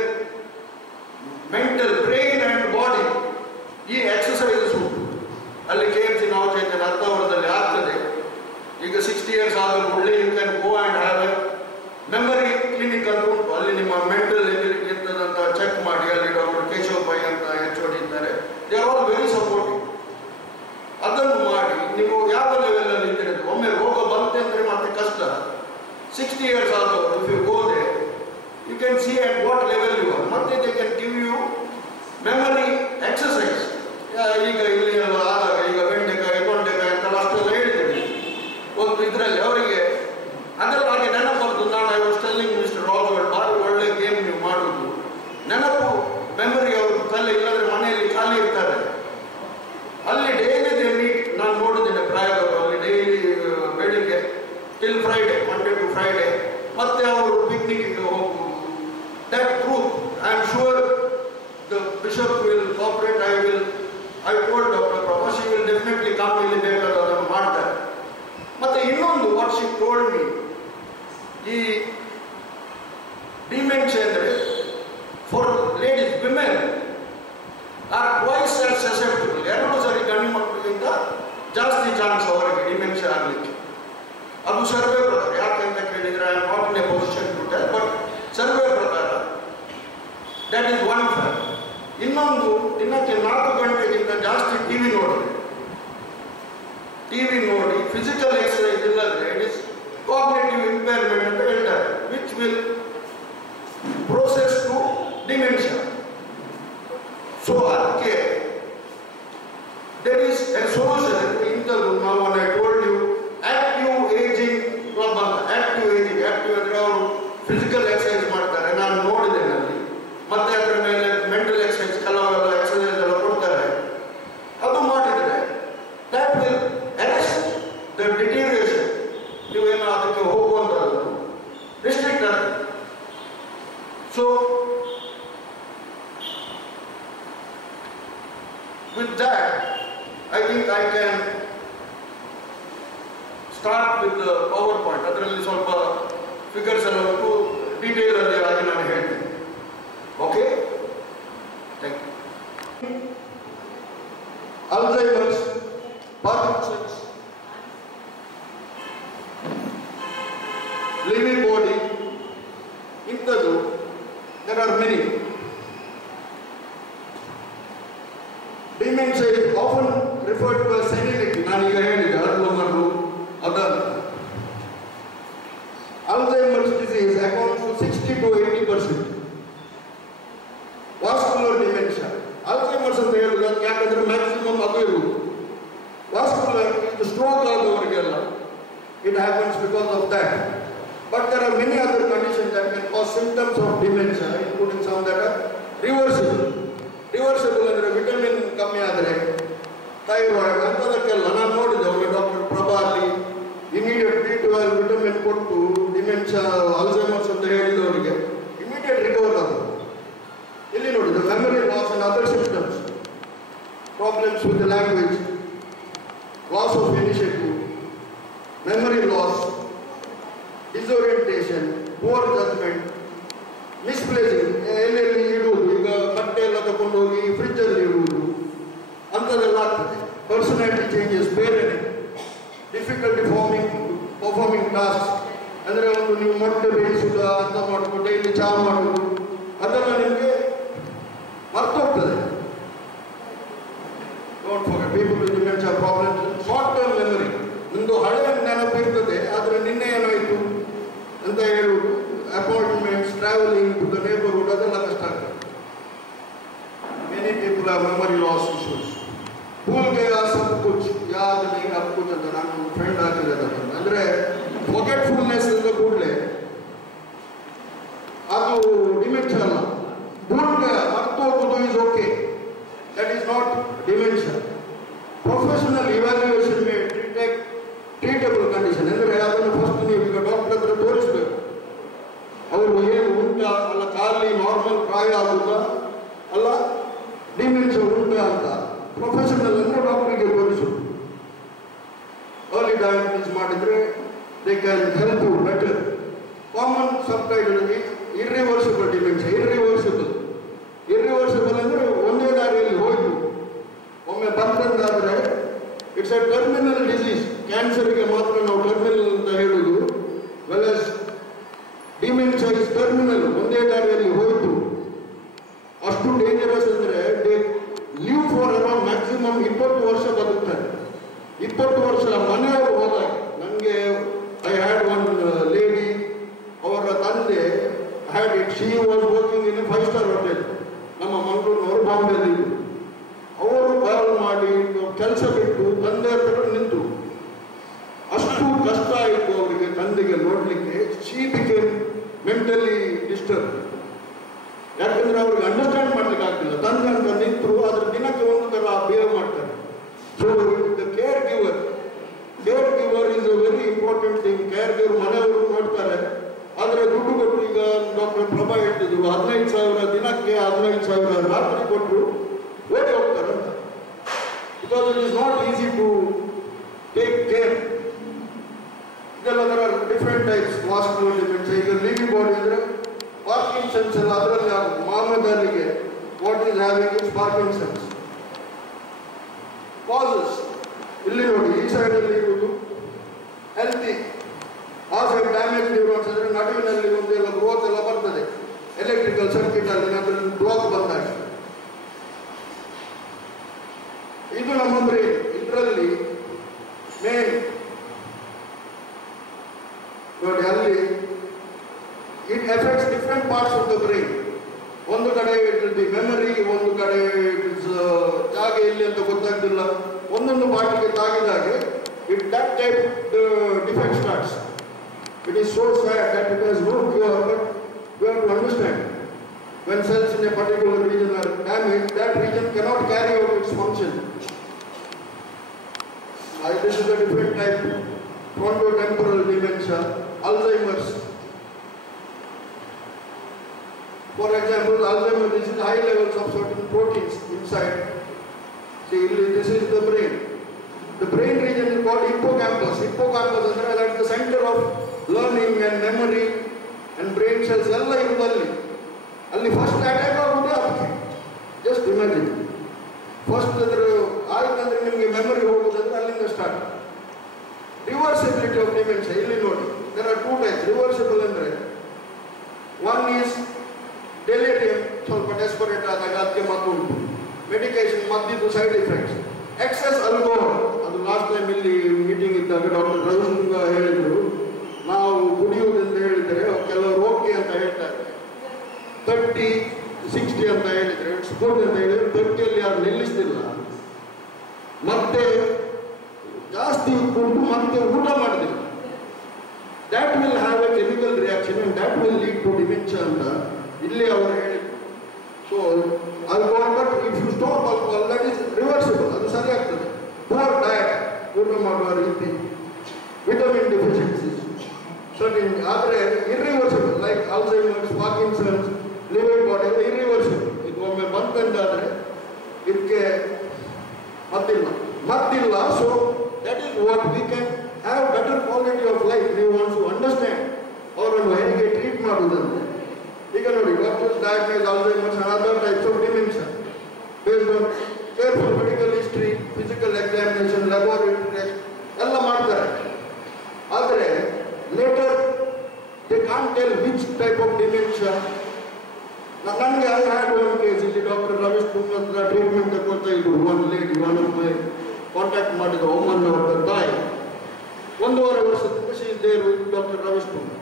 mental brain and body ಈ ಎಕ್ಸಸೈಸಸ್ ಉಂಟು. ಅಲ್ಲಿ KMC ನವಚೈತನ್ಯ ಅರ್ಥವರದಲ್ಲಿ ಆಗ್ತದೆ. ಈಗ 60 years ಆದ ಕೂಡಲೇ you can go and have a memory clinic ಅಂತ ಉಂಟು. ಅಲ್ಲಿ ನಿಮ್ಮ ಮೆಂಟಲ್ ಎಬಿಲಿಟಿ ಇರ್ತದಂತ ಚೆಕ್ ಮಾಡಿ. ಅಲ್ಲಿ ಡಾಕ್ಟರ್ ಕೇಶವ್ ಪೈ ಅಂತ HOD ಇದ್ದಾರೆ. They are all very supportive. ಅದನ್ನು ಮಾಡಿ ನೀವು ಯಾವ ಲೆವೆಲ್ ಅಲ್ಲಿ ಇದ್ದೀರಿ. ಒಮ್ಮೆ ರೋಗ ಬಂತೆ ಅಂದ್ರೆ ಮತ್ತೆ ಕಷ್ಟ. 60 years ಆದವರು if you go there you can see at what level you are. ಮತ್ತೆ they can give you memory exercise. ಈಗ ಇಲ್ಲಿ ಆದಾಗ ಈಗ ಬೆಂಡೆಕಾಯಿ ತೊಂಡೆಕಾಯಿ ಅಂತೆಲ್ಲ ಅಷ್ಟೆಲ್ಲ ಹೇಳಿದ್ದೀವಿ ಒಂದು ಇದರಲ್ಲಿ ಅವರಿಗೆ ಅದೆಲ್ಲ ಹಾಗೆ ನೆನಪದ್ದು. ನಾನು I was telling mister Robert ಭಾರಿ ಒಳ್ಳೆ ಗೇಮ್ ನೀವು ಮಾಡುವುದು. ನೆನಪು ಮೆಮರಿ ಅವರು ತಲೆ ಇಲ್ಲದ್ರೆ ಮನೆಯಲ್ಲಿ ಖಾಲಿ ಇರ್ತಾರೆ. ಅಲ್ಲಿ ಡೈಲಿ ದೇ ಮೀಟ್. ನಾನು ನೋಡಿದ್ದೇನೆ ಪ್ರಾಯದವರು ಅಲ್ಲಿ ಡೈಲಿ ಬೆಳಿಗ್ಗೆ till Friday, Monday to Friday. ಮತ್ತೆ ಅವರು ಪಿಕ್ನಿಕ್ಗೆ ಹೋಗುವುದು. That truth I am sure the bishop will cooperate. I told doctor Prabha she will definitely come. ಇಲ್ಲಿ ಬೇಕಾದ ಅದನ್ನು ಮಾಡ್ತಾರೆ. ಮತ್ತೆ ಇನ್ನೊಂದು ವಾಟ್ ಶಿ ಟೋಲ್ಡ್ ಮಿ, ಈ ಡಿಮೆನ್ಷಿಯಾ ಅಂದರೆ for ladies women or twice as susceptible. 2 ಸರಿ ಗಂಡು ಮಕ್ಕಳಿಗಿಂತ ಜಾಸ್ತಿ ಚಾನ್ಸ್ ಅವರಿಗೆ ಡಿಮೆನ್ಷಿಯಾ ಆಗಲಿಕ್ಕೆ. ಅದು ಸರ್ವೆ ಪ್ರಕಾರ. ಯಾಕೆಂತ ಕೇಳಿದರೆ I am not in a position to tell, but survey ಪ್ರಕಾರ ದಟ್ ಈಸ್ ಒನ್ ಫ್ಯಾಕ್ಟ್. ಇನ್ನೊಂದು, ದಿನಕ್ಕೆ 4 ಗಂಟೆಗಿಂತ ಜಾಸ್ತಿ ಟಿವಿ ನೋಡಿ ಫಿಸಿಕಲ್ ಎಕ್ಸಸೈಸ್ ಇಲ್ಲದ್ರೆ ಇಟ್ ಇಸ್ ಕಾಗ್ನಿಟಿವ್ ಇಂಪೇರ್ಮೆಂಟ್ ಅಂತ ಹೇಳ್ತಾರೆ, which will process to dementia. So ಅದಕ್ಕೆ there is a solution. ಇಂಥದ್ದು ನಾವು I told you active ageing club ಅಂತ. ಆಕ್ಟಿವ್ ಏಜಿಂಗ್ ಅಂದರೆ ಅವರು ಫಿಸಿಕಲ್ ಎಕ್ಸಸೈಸ್ ಮಾಡ್ತಾರೆ, ನಾನು ನೋಡಿದ್ದೇನೆ ಅಲ್ಲಿ. ಮತ್ತೆ ಅದರ ಮೇಲೆ ಮೆಂಟಲ್ ಎಕ್ಸಸೈಸ್ ಕೆಲವೆಲ್ಲ ಎಕ್ಸಸೈಸ್ ಎಲ್ಲ ಕೊಡ್ತಾರೆ. ಅದು ಮಾಡಿದರೆ that will arrest the deterioration. ನೀವೇನು ಅದಕ್ಕೆ ಹೋಗುವಂಥದ್ದು ರಿಸ್ಟ್ರಿಕ್ಟ್ ಆಗ್ತದೆ. So with that, I think I can start with the PowerPoint. ಅದರಲ್ಲಿ ಸ್ವಲ್ಪ ಫಿಗರ್ಸ್ ಎಲ್ಲ ಉಂಟು, ಡೀಟೇಲ್ ಅಲ್ಲಿ ಆಗಿ ನಾನು ಹೇಳ್ತೀನಿ. Okay, thank you. Alzheimer's, Parkinson's, Lewy body, ಇಂಥದ್ದು there are many. Dementia is often referred to as senility. ನಾನು ಈಗ ಹೇಳಿದೆ ಅಲ್ಝೈಮರ್ರು ಅದಲ್ಲ. Alzheimer's disease accounts to 60 to 80%. Vascular dementia. Alzheimer's ಅಂತ ಹೇಳುವುದು ಯಾಕಂದ್ರೆ ಮ್ಯಾಕ್ಸಿಮಮ್ ಅದು ಇರುವುದು. Vascular ಇದು stroke ಆದವರಿಗೆಲ್ಲ it happens because of that. But there are many other conditions that can cause symptoms of dementia, including some that are reversible. Reversible ಅಂದರೆ ವಿಟಮಿನ್ ಕಮ್ಮಿ ಆದರೆ, ಥೈರಾಯ್ಡ್ ಅಂಥದಕ್ಕೆಲ್ಲ ನಾನು ನೋಡಿದೆ ಒಮ್ಮೆ ಡಾಕ್ಟರ್ ಪ್ರಭಾ ಅಲ್ಲಿ ಇಮಿಡಿಯೇಟ್ B12 ವಿಟಮಿನ್ ಕೊಟ್ಟು ಡಿಮೆನ್ಷಿಯಾ ಅಲ್ಝೈಮರ್ಸ್ ಅಂತ ಹೇಳಿದವರಿಗೆ ಇಮಿಡಿಯೇಟ್ ರಿಕವರ್ ಆದರು. ಇಲ್ಲಿ ನೋಡಿದ memory loss and other symptoms, problems with language, loss of initiative, memory loss, disorientation, poor judgment, misplacing, ಎಲ್ಲೆಲ್ಲಿ ಇಡುವುದು, ಈಗ ಬಟ್ಟೆ ಎಲ್ಲ ತಗೊಂಡು ಹೋಗಿ ಫ್ರಿಜ್ಜಲ್ಲಿ ಇಡುವುದು ಅಂಥದ್ದೆಲ್ಲ ಆಗ್ತದೆ. ಪರ್ಸನಾಲಿಟಿ ಚೇಂಜಸ್, ಬೇರೆನೆ, ಡಿಫಿಕಲ್ಟಿ ಪರ್ಫಾರ್ಮಿಂಗ್ ಟಾಸ್ಕ್, ಅಂದರೆ ಒಂದು ನೀವು ಮೊಟ್ಟೆ ಬೇಯಿಸುವುದು ಅಂತ ಮಾಡೋದು, ಡೈಲಿ ಚಹಾ ಮಾಡೋದು, ಅದೆಲ್ಲ ನಿಮಗೆ ಮರ್ತೋಗ್ತದೆ. Don't forget people with dementia problems, short term memory, ನಿಮ್ಮದು ಹಳೆಯ ನೆನಪು ಇರ್ತದೆ, ಆದರೆ ನಿನ್ನೆ ಏನಾಯಿತು ಅಂತ ಹೇಳುವುದು, appointments, travelling to the neighbourhood, ಅದೆಲ್ಲ ಕಷ್ಟ ಆಗ್ತದೆ. Many people are memory loss issues. ಭೂಲ್ ಗಯಾ ಸಬ್ ಕುಚ್ ಯಾದ್ ನಹೀ ಅಬ್ ಕುಚ್ ಅಂತ ನಾನು ಫ್ರೆಂಡ್ ಹಾಕಿದೆ ಅದನ್ನು. ಅಂದರೆ ಫೊಗೆಟ್ಫುಲ್ನೆಸ್ ಇಂದ ಕೂಡಲೇ ಅದು ಡಿಮೆನ್ಷಿಯಾ ಅಲ್ಲ. ಭೂಲ್ ಗಯಾ ಮರ್ತೋಗುವುದು is okay, that is not dementia. Professional evaluation may detect treatable condition. ಅಂದರೆ ಅದನ್ನು ಫಸ್ಟ್ ನೀವು ಈಗ ಡಾಕ್ಟರ್ ಹತ್ರ ತೋರಿಸ್ಬೇಕು, ಅವರು ಏನು ಉಂಟಾ ಅಲ್ಲ, ಖಾಲಿ ನಾರ್ಮಲ್ ಪ್ರಾಯ ಆಗುತ್ತಾ ಅಲ್ಲ ಡಿಮೆನ್ಷಿಯಾ ಉಂಟಾ ಅಂತ ಪ್ರೊಫೆಷನಲ್ ಅಂದರೆ ಡಾಕ್ಟರಿಗೆ ತೋರಿಸೋದು. ಅರ್ಲಿ ಡಯಾಗ್ನೋಸ್ ಮಾಡಿದರೆ they can help you better. Common subtitle irreversible dementia. Irreversible ಅಂದರೆ ಒಂದೇ ದಾರಿಯಲ್ಲಿ ಹೋಯಿತು, ಒಮ್ಮೆ ಬಂದಂತಾದರೆ ಇಟ್ಸ್ ಎ ಟರ್ಮಿನಲ್ ಡಿಸೀಸ್. ಕ್ಯಾನ್ಸರ್ಗೆ ಮಾತ್ರ ನಾವು ಟರ್ಮಿನಲ್ ಅಂತ ಹೇಳುವುದು, ವೆಲ್ ಡಿಮೆನ್ಷಿಯಾ ಇಸ್ ಟರ್ಮಿನಲ್, ಒಂದೇ ದಾರಿಯಲ್ಲಿ ಹೋಯಿತು. ಅಷ್ಟು ಡೇಂಜರಸ್ ಅಂದರೆ they live for around maximum 20 ವರ್ಷ ಬದುಕ್ತಾರೆ. 20 ವರ್ಷ ಮನೆಯವರು ಹೋದಾಗ, ನನಗೆ ಐ ಹ್ಯಾಡ್ ಒನ್ ಲೇಡಿ, ಅವರ ತಂದೆ had it, she was working in 5-star hotel, ನಮ್ಮ ಮಂಗಳೂರಿನವರು ಬಾಂಬೆಯಲ್ಲಿ. ಅವರು ಕಾಲ್ ಮಾಡಿ ಕೆಲಸ ಬಿಟ್ಟು ತಂದೆ ಹತ್ರ ನಿಂತು, ಅಷ್ಟು ಕಷ್ಟ ಆಯಿತು ಅವರಿಗೆ ತಂದೆಗೆ ನೋಡಲಿಕ್ಕೆ. ಶಿ ಬಿಕೇಮ್ ಮೆಂಟಲಿ ಡಿಸ್ಟರ್ಬ್, ಯಾಕಂದ್ರೆ ಅವ್ರಿಗೆ ಅಂಡರ್ಸ್ಟ್ಯಾಂಡ್ ಮಾಡ್ಲಿಕ್ಕೆ ಆಗ್ತಿಲ್ಲ. ತಂದೆ ಅಂತ ನಿಂತರು, ಅದ್ರ ದಿನಕ್ಕೆ ಒಂದು ಥರ ಬಿಹೇವ್ ಮಾಡ್ತಾರೆ. So the care ಗಿವರ್ is a very important thing. Care ಗಿವರ್ ಮನೆಯವರು ನೋಡ್ತಾರೆ, ಆದರೆ ದುಡ್ಡು ಕೊಟ್ಟರು, ಈಗ ಡಾಕ್ಟರ್ ಪ್ರಭಾ ಹೇಳ್ತಿದ್ರು 15,000 ದಿನಕ್ಕೆ, 15,000 ರಾತ್ರಿ ಕೊಟ್ಟರು ಓಡಿ ಹೋಗ್ತಾರೆ ಅಂತ. Because it is not easy to take care. ಇದೆಲ್ಲ ಥರ ಡಿಫ್ರೆಂಟ್ ಟೈಪ್ಸ್ ವಾಸ್ಕುಲರ್ ಡಿಮೆನ್ಷಿಯಾ. ಈಗ ಲಿವಿ ಬಾಡಿ ಅಂದರೆ ಪಾರ್ಕಿನ್ಸನ್ಸ್ ಎಲ್ಲ ಅದರಲ್ಲಿ ಆಗುತ್ತೆ. ಮೊಹಮ್ಮದ್ ಅಲಿಗೆ what is having is Parkinson's. Causes ಇಲ್ಲಿ ನೋಡಿ, ಈ ಸೈಡಲ್ಲಿ ಇರುವುದು ಹೆಲ್ತಿ, ಆ ಸೈಡ್ ಡ್ಯಾಮೇಜ್ ನ್ಯೂರಾನ್ಸ್ ಅಂದರೆ ನಡುವಿನಲ್ಲಿ ಒಂದೆಲ್ಲ ಗ್ರೋತ್ ಎಲ್ಲ ಬರ್ತದೆ ಎಲೆಕ್ಟ್ರಿಕಲ್ ಸರ್ಕ್ಯೂಟ್ ಅಲ್ಲಿ, ಅದರಲ್ಲಿ ಬ್ಲಾಕ್ ಬಂದಾಗ. ಇದು ನಮ್ಮ ಬ್ರೈನ್. ಇದರಲ್ಲಿ ಮೇನ್ ನೋಡಿ, ಅಲ್ಲಿ it effects different parts of the brain. ಒಂದು ಕಡೆ ಇಟ್ ವಿಲ್ ಬಿ ಮೆಮರಿ, ಒಂದು ಕಡೆ ಜಾಗ ಎಲ್ಲಿ ಅಂತ ಗೊತ್ತಾಗ್ತಿಲ್ಲ. ಒಂದೊಂದು ಪಾರ್ಟಿಗೆ ತಾಗಿದಾಗೆ it that type defect starts. It is so sad that it has no cure, but we have to understand. When cells in a particular region are damaged, that region cannot carry out its function. This is a different type, frontotemporal dementia, Alzheimer's. For example, Alzheimer's, this is high levels of certain proteins inside. See, this is the brain. The brain region is called hippocampus. Hippocampus is at the center of learning and memory and brain cells. Ali first attack of just imagine. First, memory over start. Reversibility of dementia. There are two types, reversible and rare. One is delirium, desperate medication, side effects. Excess alcohol. Last time in the meeting with Dr. Ravishnunga, now Kudiyu 30, 60 ಅಂತ ಹೇಳಿದ್ರೆ ಇಟ್ಸ್ ಗುಡ್ ಅಂತ ಹೇಳಿದ್ರೆ 30 ಅಲ್ಲಿ ಯಾರು ನಿಲ್ಲಿಸ್ತಿಲ್ಲ. ಮತ್ತೆ ಜಾಸ್ತಿ ಕುಡಿದು ಮತ್ತೆ ಊಟ ಮಾಡೋದಿಲ್ಲ. That will have a chemical reaction and that will lead to dementia ಅಂತ ಇಲ್ಲಿ ಅವರು ಹೇಳಿದ್ರು. So alcohol, but if you stop alcohol, that is reversible. ಅದು ಸರಿ ಆಗ್ತದೆ. Poor diet, ಊಟ ಮಾಡುವ ರೀತಿ, vitamin deficiencies, certain ಆದರೆ irreversible like Alzheimer's, Parkinson's, liver body irreversible. ಇದು ಒಮ್ಮೆ ಬಂತಂದಾದ್ರೆ ಇದಕ್ಕೆ ಮತ್ತಿಲ್ಲ. So that is what we can have better quality of life. We want to understand ಅವರನ್ನು ಹೇಗೆ ಟ್ರೀಟ್ ಮಾಡುವುದಂತೆ. ಈಗ ನೋಡಿ, doctors diagnose Alzheimer's and other types of dementia based on careful medical history, physical examination, laboratory test ಎಲ್ಲ ಮಾಡ್ತಾರೆ. ಆದರೆ later they can't tell which type of dementia. ನನಗೆ I had one case ಇಲ್ಲಿ ಡಾಕ್ಟರ್ ರಮೇಶ್ ಕುಮಾರ್ ಟ್ರೀಟ್ಮೆಂಟ್ ತಗೊಳ್ತಾ ಇದ್ರು. one lady, one of my contact ಮಾಡಿದ ಒಮ್ಮನ್ ಅವರ ತಾಯಿ 1.5 ವರ್ಷದಿಂದ she is there with doctor Ramesh Kumar.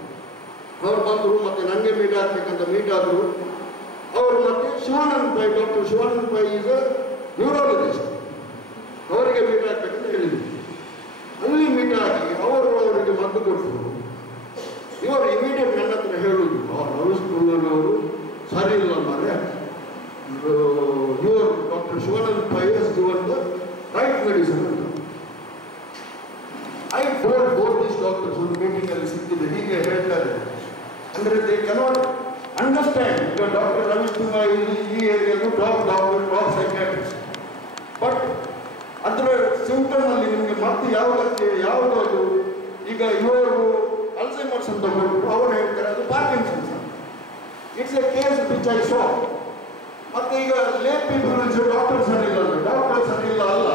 ಅವರು ಬಂದರು, ಮತ್ತೆ ನನಗೆ ಮೀಟ್ ಆಗ್ಬೇಕಂತ ಮೀಟ್ ಆದರು. ಅವರು ಮತ್ತೆ Shivanand Pai, doctor Shivanand Pai is a neurologist, ಅವರಿಗೆ ಮೀಟ್ ಆಗ್ಬೇಕಂತ ಹೇಳಿದ್ರು. ಅಲ್ಲಿ ಮೀಟ್ ಆಗಿ ಅವರಿಗೆ ಮದ್ದು ಕೊಟ್ಟರು. ಇವರು ಇಮಿಡಿಯೇಟ್ ನನ್ನ ಹತ್ರ ಹೇಳುವುದು, ರಮೇಶ್ ಕುಮಾರ್ ಅವರು ಸರಿ ಇಲ್ಲ ಮಾರೆ, ಇವರು doctor Shivanand Pai has given the right medicine ಅಂತ. I told both these doctors ಒಂದು ಮೀಟಿಂಗ್ ಅಲ್ಲಿ ಸಿಕ್ಕಿದೆ, ಹೀಗೆ ಹೇಳ್ತಾರೆ. ಅಂದ್ರೆ ದೇ ಕೆನಾಟ್ ಅಂಡರ್ಸ್ಟ್ಯಾಂಡ್. ಈಗ ಡಾಕ್ಟರ್ ರಮೇಶ್ ಕುಮಾರ್ ಈ ಏರಿಯಾದು top doctor, top psychiatrist, but ಅದರ ಸಿಂಪ್ಟಮ್ ಅಲ್ಲಿ ನಿಮಗೆ ಮತ್ತೆ ಯಾವುದಾದ್ರು ಈಗ ಇವರು ಅಲ್ಝೈಮರ್ಸ್ ಅಂತ ಹೋಗ್ಬಿಟ್ಟು ಅವರು ಹೇಳ್ತಾರೆ ಅದು Parkinson's. It's A case which I saw. ಮತ್ತೆ ಈಗ ಲೇಟ್ ಪೀಪಲ್ ಡಾಕ್ಟರ್ ಸರಿಯಿಲ್ಲ, ಡಾಕ್ಟರ್ ಸರಿಯಿಲ್ಲ ಅಲ್ಲ,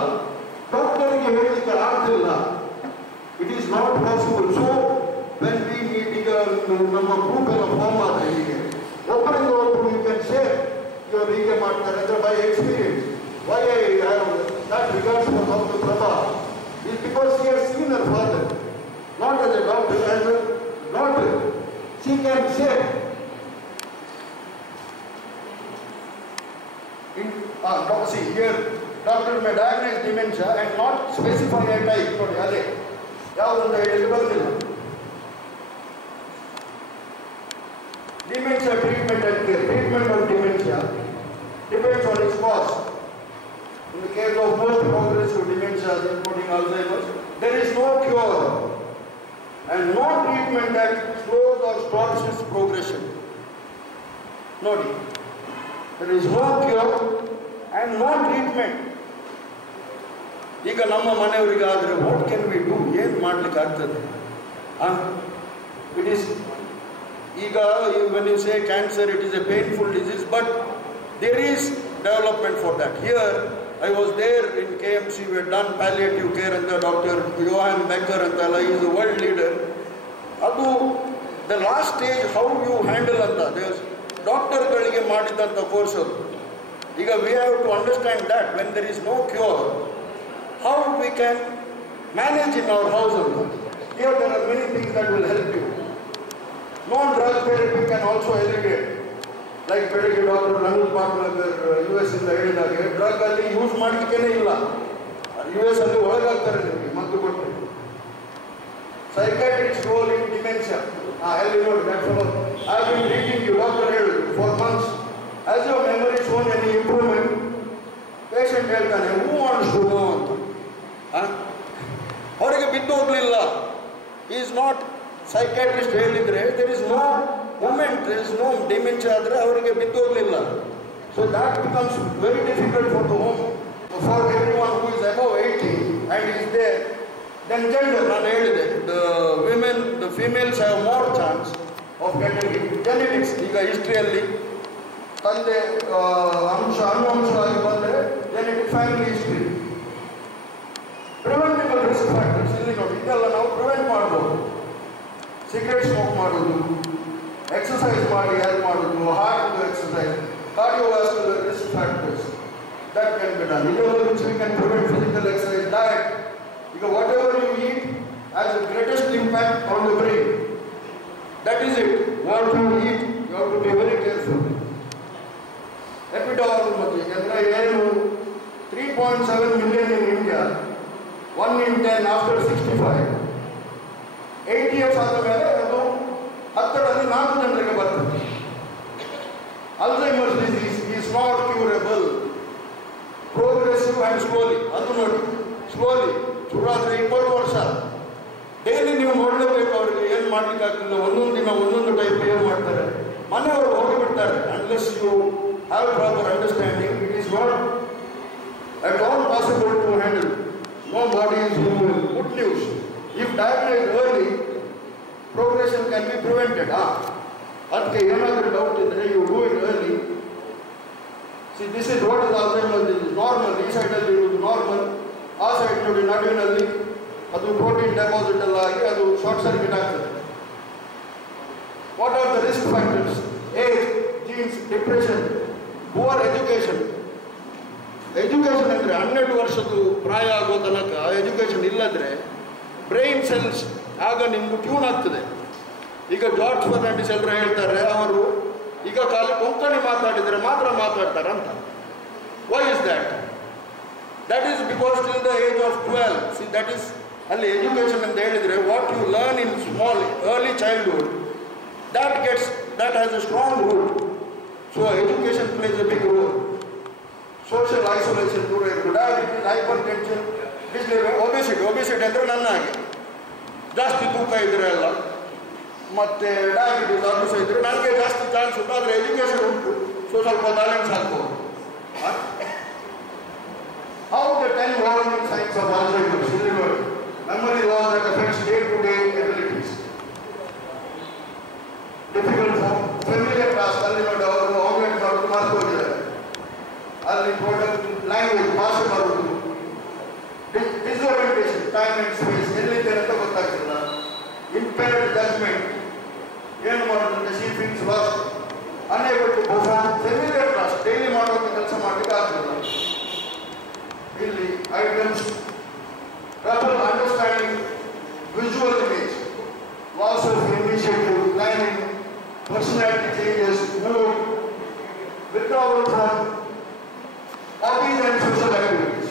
ಡಾಕ್ಟರ್ಗೆ ಹೇಳಲಿಕ್ಕೆ ಆಗ್ತಿಲ್ಲ. It is not possible. So when we meet ಈಗ ನಮ್ಮ ಗ್ರೂಪ್ ಎಲ್ಲ ಫಾರ್ಮ್ ಆದರೆ ಹೀಗೆ ಒಬ್ಬರಿಂದ ಒಬ್ಬರು ಯು ಕ್ಯಾನ್ ಶೇರ್ ಇವರು ಹೀಗೆ ಮಾಡ್ತಾರೆ ಅಂದರೆ by experience. Why I have that regards for Dr. Prabha is because she has seen her father, not as a doctor, as a daughter. She can share. See here, doctor may diagnose dementia and not specify a type. ನೋಡಿ ಅದೇ ಯಾವುದಂತ ಹೇಳಿ ಬಂದಿಲ್ಲ. Dementia treatment and care. Treatment of dementia depends on its cause. In the case of most progressive dementia, including Alzheimer's, there is no cure and no treatment that slows or stops its progression. Nodi. There is no cure and no treatment. ಈಗ ನಮ್ಮ ಮನೆಯವರಿಗಾದರೆ ವಾಟ್ ಕ್ಯಾನ್ ವಿ ಡೂ, ಏನು ಮಾಡ್ಲಿಕ್ಕೆ ಆಗ್ತದೆ? ಇಟ್ ಈಸ್ ಈಗ when you say cancer, it is a painful disease, but there is development for that. Here I was there in KMC, we had done palliative care ಅಂತ ಡಾಕ್ಟರ್ ಯೋಹಾನ್ ಬೆಕ್ಕರ್ ಅಂತೆಲ್ಲ ಈಸ್ ಅ ವರ್ಲ್ಡ್ ಲೀಡರ್. ಅದು the last stage how you handle ಅಂತ ಡಾಕ್ಟರ್ಗಳಿಗೆ ಮಾಡಿದಂಥ ಕೋರ್ಸ್ ಅದು. ಈಗ we have to understand that when there is no cure, how we can manage in our household. Here there are many things that will help you. Non-drug therapy can also alleviate. Like ಬೆಳಿಗ್ಗೆ ಡಾಕ್ಟರ್ ರಂಗಲ್ ಪಾಟ್ನಗರ್ US ಇಂದ ಹೇಳಿದಾಗೆ ಡ್ರಗ್ ಅಲ್ಲಿ ಯೂಸ್ ಮಾಡಲಿಕ್ಕೇನೆ ಇಲ್ಲ, US ಅಲ್ಲಿ ಒಳಗಾಗ್ತಾರೆ ನಿಮಗೆ ಮದ್ದು ಕೊಟ್ಟರೆ. Psychiatrist's role in dementia. I'll note that fellow. I've been reading you, Dr. Hill, for months. Has your memory shown any improvement? Patient ಹೇಳ್ತಾನೆ, who wants to know? ಅವರಿಗೆ ಬಿದ್ದು ಹೋಗಲಿಲ್ಲ. He is not psychiatrist ಹೇಳಿದ್ರೆ, there is no moment, there is no dementia ಆದರೆ ಅವರಿಗೆ ಬಿದ್ದು ಹೋಗಲಿಲ್ಲ. So that becomes very difficult for the home, for everyone who is above 80 and is there. Then gender, ನಾನು ಹೇಳಿದೆ, the females have more chance of getting it. Genetics, ಈಗ ಹಿಸ್ಟ್ರಿಯಲ್ಲಿ ತಂದೆ ಅನುವಂಶವಾಗಿ ಬಂದರೆ genetic family history. Preventable risk factors, ಇಲ್ಲಿ ನೋಡಿ, ಇದೆಲ್ಲ ನಾವು ಪ್ರಿವೆಂಟ್ ಮಾಡ್ಬೋದು. ಸಿಗರೇಟ್ ಸ್ಮೋಕ್ ಮಾಡೋದು, ಎಕ್ಸಸೈಸ್ ಮಾಡಿ ಹೆಲ್ಪ್ ಮಾಡೋದು, heart exercise, cardiovascular risk factors, that can be done. Which we can prevent physical exercise, diet. Because whatever you eat has the greatest impact on the brain. That is it. What you eat, you have to be very careful. Epidemiology, 3.7 million in India, 1 in 10 after 65. 80 years ಆದ ಮೇಲೆ ಅದು 10ರಲ್ಲಿ 4 ಜನರಿಗೆ ಬರ್ತದೆ. Alzheimer's disease is not curable. Progressive and slowly. ಅದು ನೋಡಿ, slowly. ಶುರುವಾದರೆ 20 ವರ್ಷ. ಡೈಲಿ ನೀವು ನೋಡಲೇಬೇಕು, ಅವರಿಗೆ ಏನು ಮಾಡ್ಲಿಕ್ಕೆ ಆಗ್ತಿಲ್ಲ. ಒಂದೊಂದು ದಿನ ಒಂದೊಂದು ಟೈಪ್ ಏನು ಮಾಡ್ತಾರೆ. ಮನೆಯವರು ಹೋಗಿಬಿಡ್ತಾರೆ. Unless you have proper understanding, it is not at all possible to handle. No body is moving. Good news. If diagnosed early, progression can be prevented. ಅದಕ್ಕೆ ಏನಾದರೂ ಡೌಟ್ ಇದ್ದರೆ you do it early. See, this is what is Alzheimer's disease. Normal, ಈ ಸೈಡಲ್ಲಿ ಇರುವುದು ನಾರ್ಮಲ್, ಆ ಸೈಡ್ ನೋಡಿ ನಡುವಿನಲ್ಲಿ ಅದು ಪ್ರೋಟೀನ್ ಡೆಪಾಸಿಟ್ ಎಲ್ಲ ಆಗಿ ಅದು ಶಾರ್ಟ್ ಸರ್ಕ್ಯೂಟ್ ಆಗ್ತದೆ. What are the risk factors? Age, jeans, depression, poor education. Education ಅಂದರೆ 12 ವರ್ಷದ್ದು ಪ್ರಾಯ ಆಗೋ ತನಕ ಎಜುಕೇಷನ್ ಇಲ್ಲದ್ರೆ ಬ್ರೈನ್ ಸೆಲ್ಸ್ ಆಗ ನಿಮ್ಗೆ ಟ್ಯೂನ್ ಆಗ್ತದೆ. ಈಗ ಜಾರ್ಜ್ ಫರ್ನಾಂಡಿಸ್ ಎಲ್ಲರೂ ಹೇಳ್ತಾರೆ, ಅವರು ಈಗ ಖಾಲಿ ಕೊಂಕಣಿ ಮಾತಾಡಿದರೆ ಮಾತ್ರ ಮಾತಾಡ್ತಾರೆ ಅಂತ. Why is that? That is because till the age of 12, see, that is ಅಲ್ಲಿ ಎಜುಕೇಷನ್ ಅಂತ ಹೇಳಿದರೆ what you learn in small early childhood, that has a strong root. So education plays a big role. Social isolation, diabetes, hypertension, obesity ಅಂದರೆ ನನ್ನ ಹಾಗೆ ಜಾಸ್ತಿ ತೂಕ ಇದ್ರೆ ಎಲ್ಲ, ಮತ್ತೆ ಡಯಾಬಿಟಿಸ್ ಅದು ಸಹ ಇದ್ರೆ ನನಗೆ ಜಾಸ್ತಿ ಚಾನ್ಸ್ ಉಂಟು. ಆದರೆ ಎಜುಕೇಷನ್ ಉಂಟು, ಸ್ವಲ್ಪ ಬ್ಯಾಲೆನ್ಸ್ ಆಗ್ಬೋದು. How the 10 warning signs of Alzheimer's? Memory loss that affects day-to-day abilities. Difficult for familiar task. ಅಲ್ಲಿ ನೋಡಿ ಅವರು ಆಮ್ಲೆಟ್ ಮಾಡೋದು ಮಾಡ್ಕೊಂಡಿದ್ದಾರೆ. ಅಲ್ಲಿ ಪ್ರಾಡಕ್ಟ್ ಲ್ಯಾಂಗ್ವೇಜ್ ಭಾಷೆ ಮಾಡೋದು. ಡಿಸ್ಒರಿಯಂಟೇಷನ್, ಟೈಮ್ ಆ್ಯಂಡ್ ಸ್ಪೇಸ್, ಎಲ್ಲಿದ್ದಾರೆ ಅಂತ ಗೊತ್ತಾಗ್ತಿಲ್ಲ. ಇಂಪೇರ್ಡ್ ಜಡ್ಜ್ಮೆಂಟ್, ಏನು ಮಾಡೋದಂತೆ she feels lost, unable to perform familiar task, daily ಮಾಡುವಂಥ ಕೆಲಸ ಮಾಡಲಿಕ್ಕೆ ಆಗ್ತಿಲ್ಲ. ಇಲ್ಲಿ items, trouble understanding visual image, loss of initiative, planning, personality changes, mood, withdrawal from hobbies and social activities.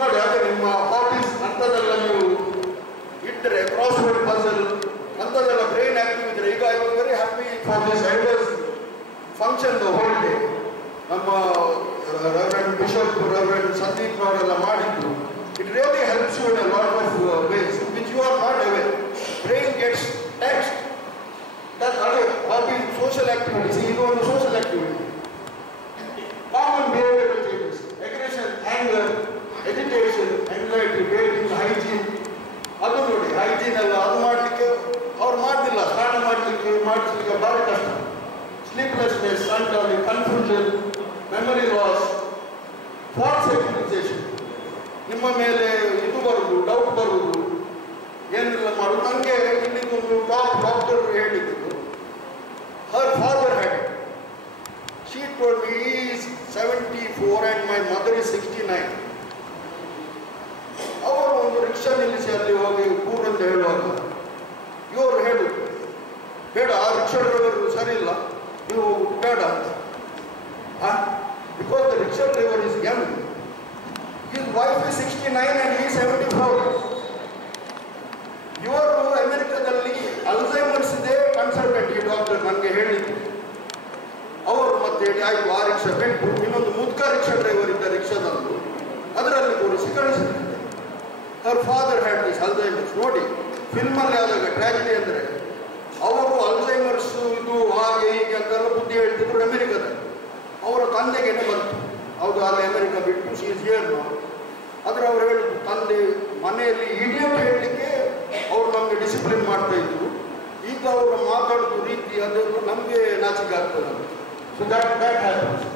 ನೋಡಿ, ಅದೇ ನಿಮ್ಮ ಹಾಬೀಸ್ ಅಂಥದ್ದೆಲ್ಲ ನೀವು ಇಟ್ಟರೆ, ಕ್ರಾಸ್ವರ್ಡ್ ಪಜಲ್ ಅಂಥದ್ದೆಲ್ಲ ಬ್ರೈನ್ ಆಕ್ಟಿವ್ ಇದ್ದರೆ, ಈಗ I was very happy for this elders function the whole day. ನಮ್ಮ ರೆವರೆಂಡ್ ಬಿಷಪ್, ರೆವರೆಂಡ್ ಸಂದೀಪ್ ಅವರೆಲ್ಲ ಮಾಡಿದ್ದು. It really helps you in a lot of ways which you are not aware. Brain gets taxed. That's other hobby, social activities. This is one social activity. Common behavioral changes: aggression, anger, agitation, anxiety, bathing, hygiene. ಅದು ನೋಡಿ, ಹೈಜೀನ್ ಎಲ್ಲ ಅದು ಮಾಡಲಿಕ್ಕೆ ಅವ್ರು ಮಾಡ್ತಿಲ್ಲ. ಸ್ನಾನ ಮಾಡಿಸ್ಲಿಕ್ಕೆ ಭಾರಿ ಕಷ್ಟ. Sleeplessness, sun confusion, memory loss, false expectation, ನಿಮ್ಮ ಮೇಲೆ ಇದು ಬರುವುದು, ಡೌಟ್ ಬರುವುದು, ಏನೆಲ್ಲ ಮಾಡೋದು. ನನಗೆ ಇಲ್ಲಿಗೊಂದು ಟಾಪ್ ಡಾಕ್ಟರ್ ಹೇಳಿದ್ದು, ಹರ್ father had it. She told me he is 74 and my mother is 69. ಅವರು ಒಂದು ರಿಕ್ಷಾ ನಿಲ್ಲಿಸಿ ಅಲ್ಲಿ ಹೋಗಿ ಕೂರಂತ ಹೇಳುವಾಗ ಇವರು ಹೇಳು, ಬೇಡ, ಆ ರಿಕ್ಷಾ ಡ್ರೈವರ್ ಸರಿ ಇಲ್ಲ, ನೀವು ಬೇಡ ಅಂತ. Because the rickshaw driver is young. His wife is 69 and he is 74. ಆಯಿತು, ಆ ರಿಕ್ಷಾ ಬಿಟ್ಟು ಇನ್ನೊಂದು ಮುದ್ಕ ರಿಕ್ಷಾ ಡ್ರೈವರ್ ಇದ್ದ ರಿಕ್ಷಾದಲ್ಲೂ ಅದರಲ್ಲಿ ಕೂರಿಸಿ ಕಳಿಸಿದ್ದಾರೆ. ಹರ್ ಫಾದರ್ ಹ್ಯಾಡ್ ದಿಸ್ ಅಲ್ಝೈಮರ್ಸ್. ನೋಡಿ, ಫಿಲ್ಮಲ್ಲಿ ಆದಾಗ ಟ್ರ್ಯಾಜಿಡಿ ಅಂದರೆ ಅವರು ಅಲ್ಝೈಮರ್ಸ್ ಇದು ಹಾಗೆ ಹೀಗೆ ಅಂತೆಲ್ಲ ಬುದ್ಧಿ ಹೇಳ್ತಿದ್ರು ಅಮೆರಿಕದಲ್ಲಿ. ಅವರ ತಂದೆಗೇನೆ ಬಂತು, ಹೌದು ಅಲ್ಲಿ ಅಮೆರಿಕ ಬಿಟ್ಟು ಸೀಸ್ ಹಿಯರ್ ನಾವು. ಆದರೆ ಅವ್ರು ಹೇಳಿದ್ರು, ತಂದೆ ಮನೆಯಲ್ಲಿ ಇಡಿಯಟ್ ಹೇಳಲಿಕ್ಕೆ ಅವರು ನಮಗೆ ಡಿಸಿಪ್ಲಿನ್ ಮಾಡ್ತಾ ಇದ್ರು. ಈಗ ಅವರು ಮಾತಾಡೋದು ರೀತಿ ಅದೆಲ್ಲ ನಮಗೆ ನಾಚಿಕೆ ಆಗ್ತದೆ. So that happens.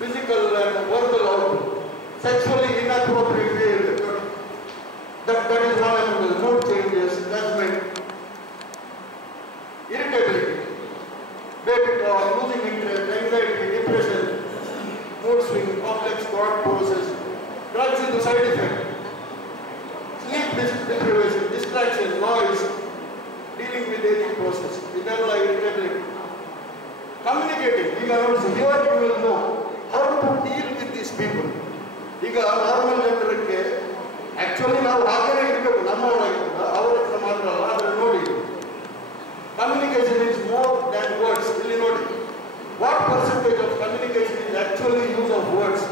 Physical and verbal output, sexually inappropriate behavior. That is one of the mood changes, judgment, irritability, baby talk, losing interest, anxiety, depression, mood swing, complex thought process, drugs is the side effect, sleep deprivation, distraction, noise, dealing with aging process, ಇದೆಲ್ಲ irritability. Communicating, ಈಗ ನೋಡಿ, here you will know how to deal with these people. ಈಗ ನಾರ್ಮಲ್ ಜನರಿಗೆ ಆಕ್ಚುಲಿ ನಾವು ಹಾಗೇನೆ ಇರಬೇಕು, ನಮ್ಮವರಾಗಿ ಅವರ ಹತ್ರ ಮಾತ್ರ ಅಲ್ಲ. ಆದರೆ ನೋಡಿ, communication is more than words. ಇಲ್ಲಿ ನೋಡಿ, what percentage of communication is actually use of words.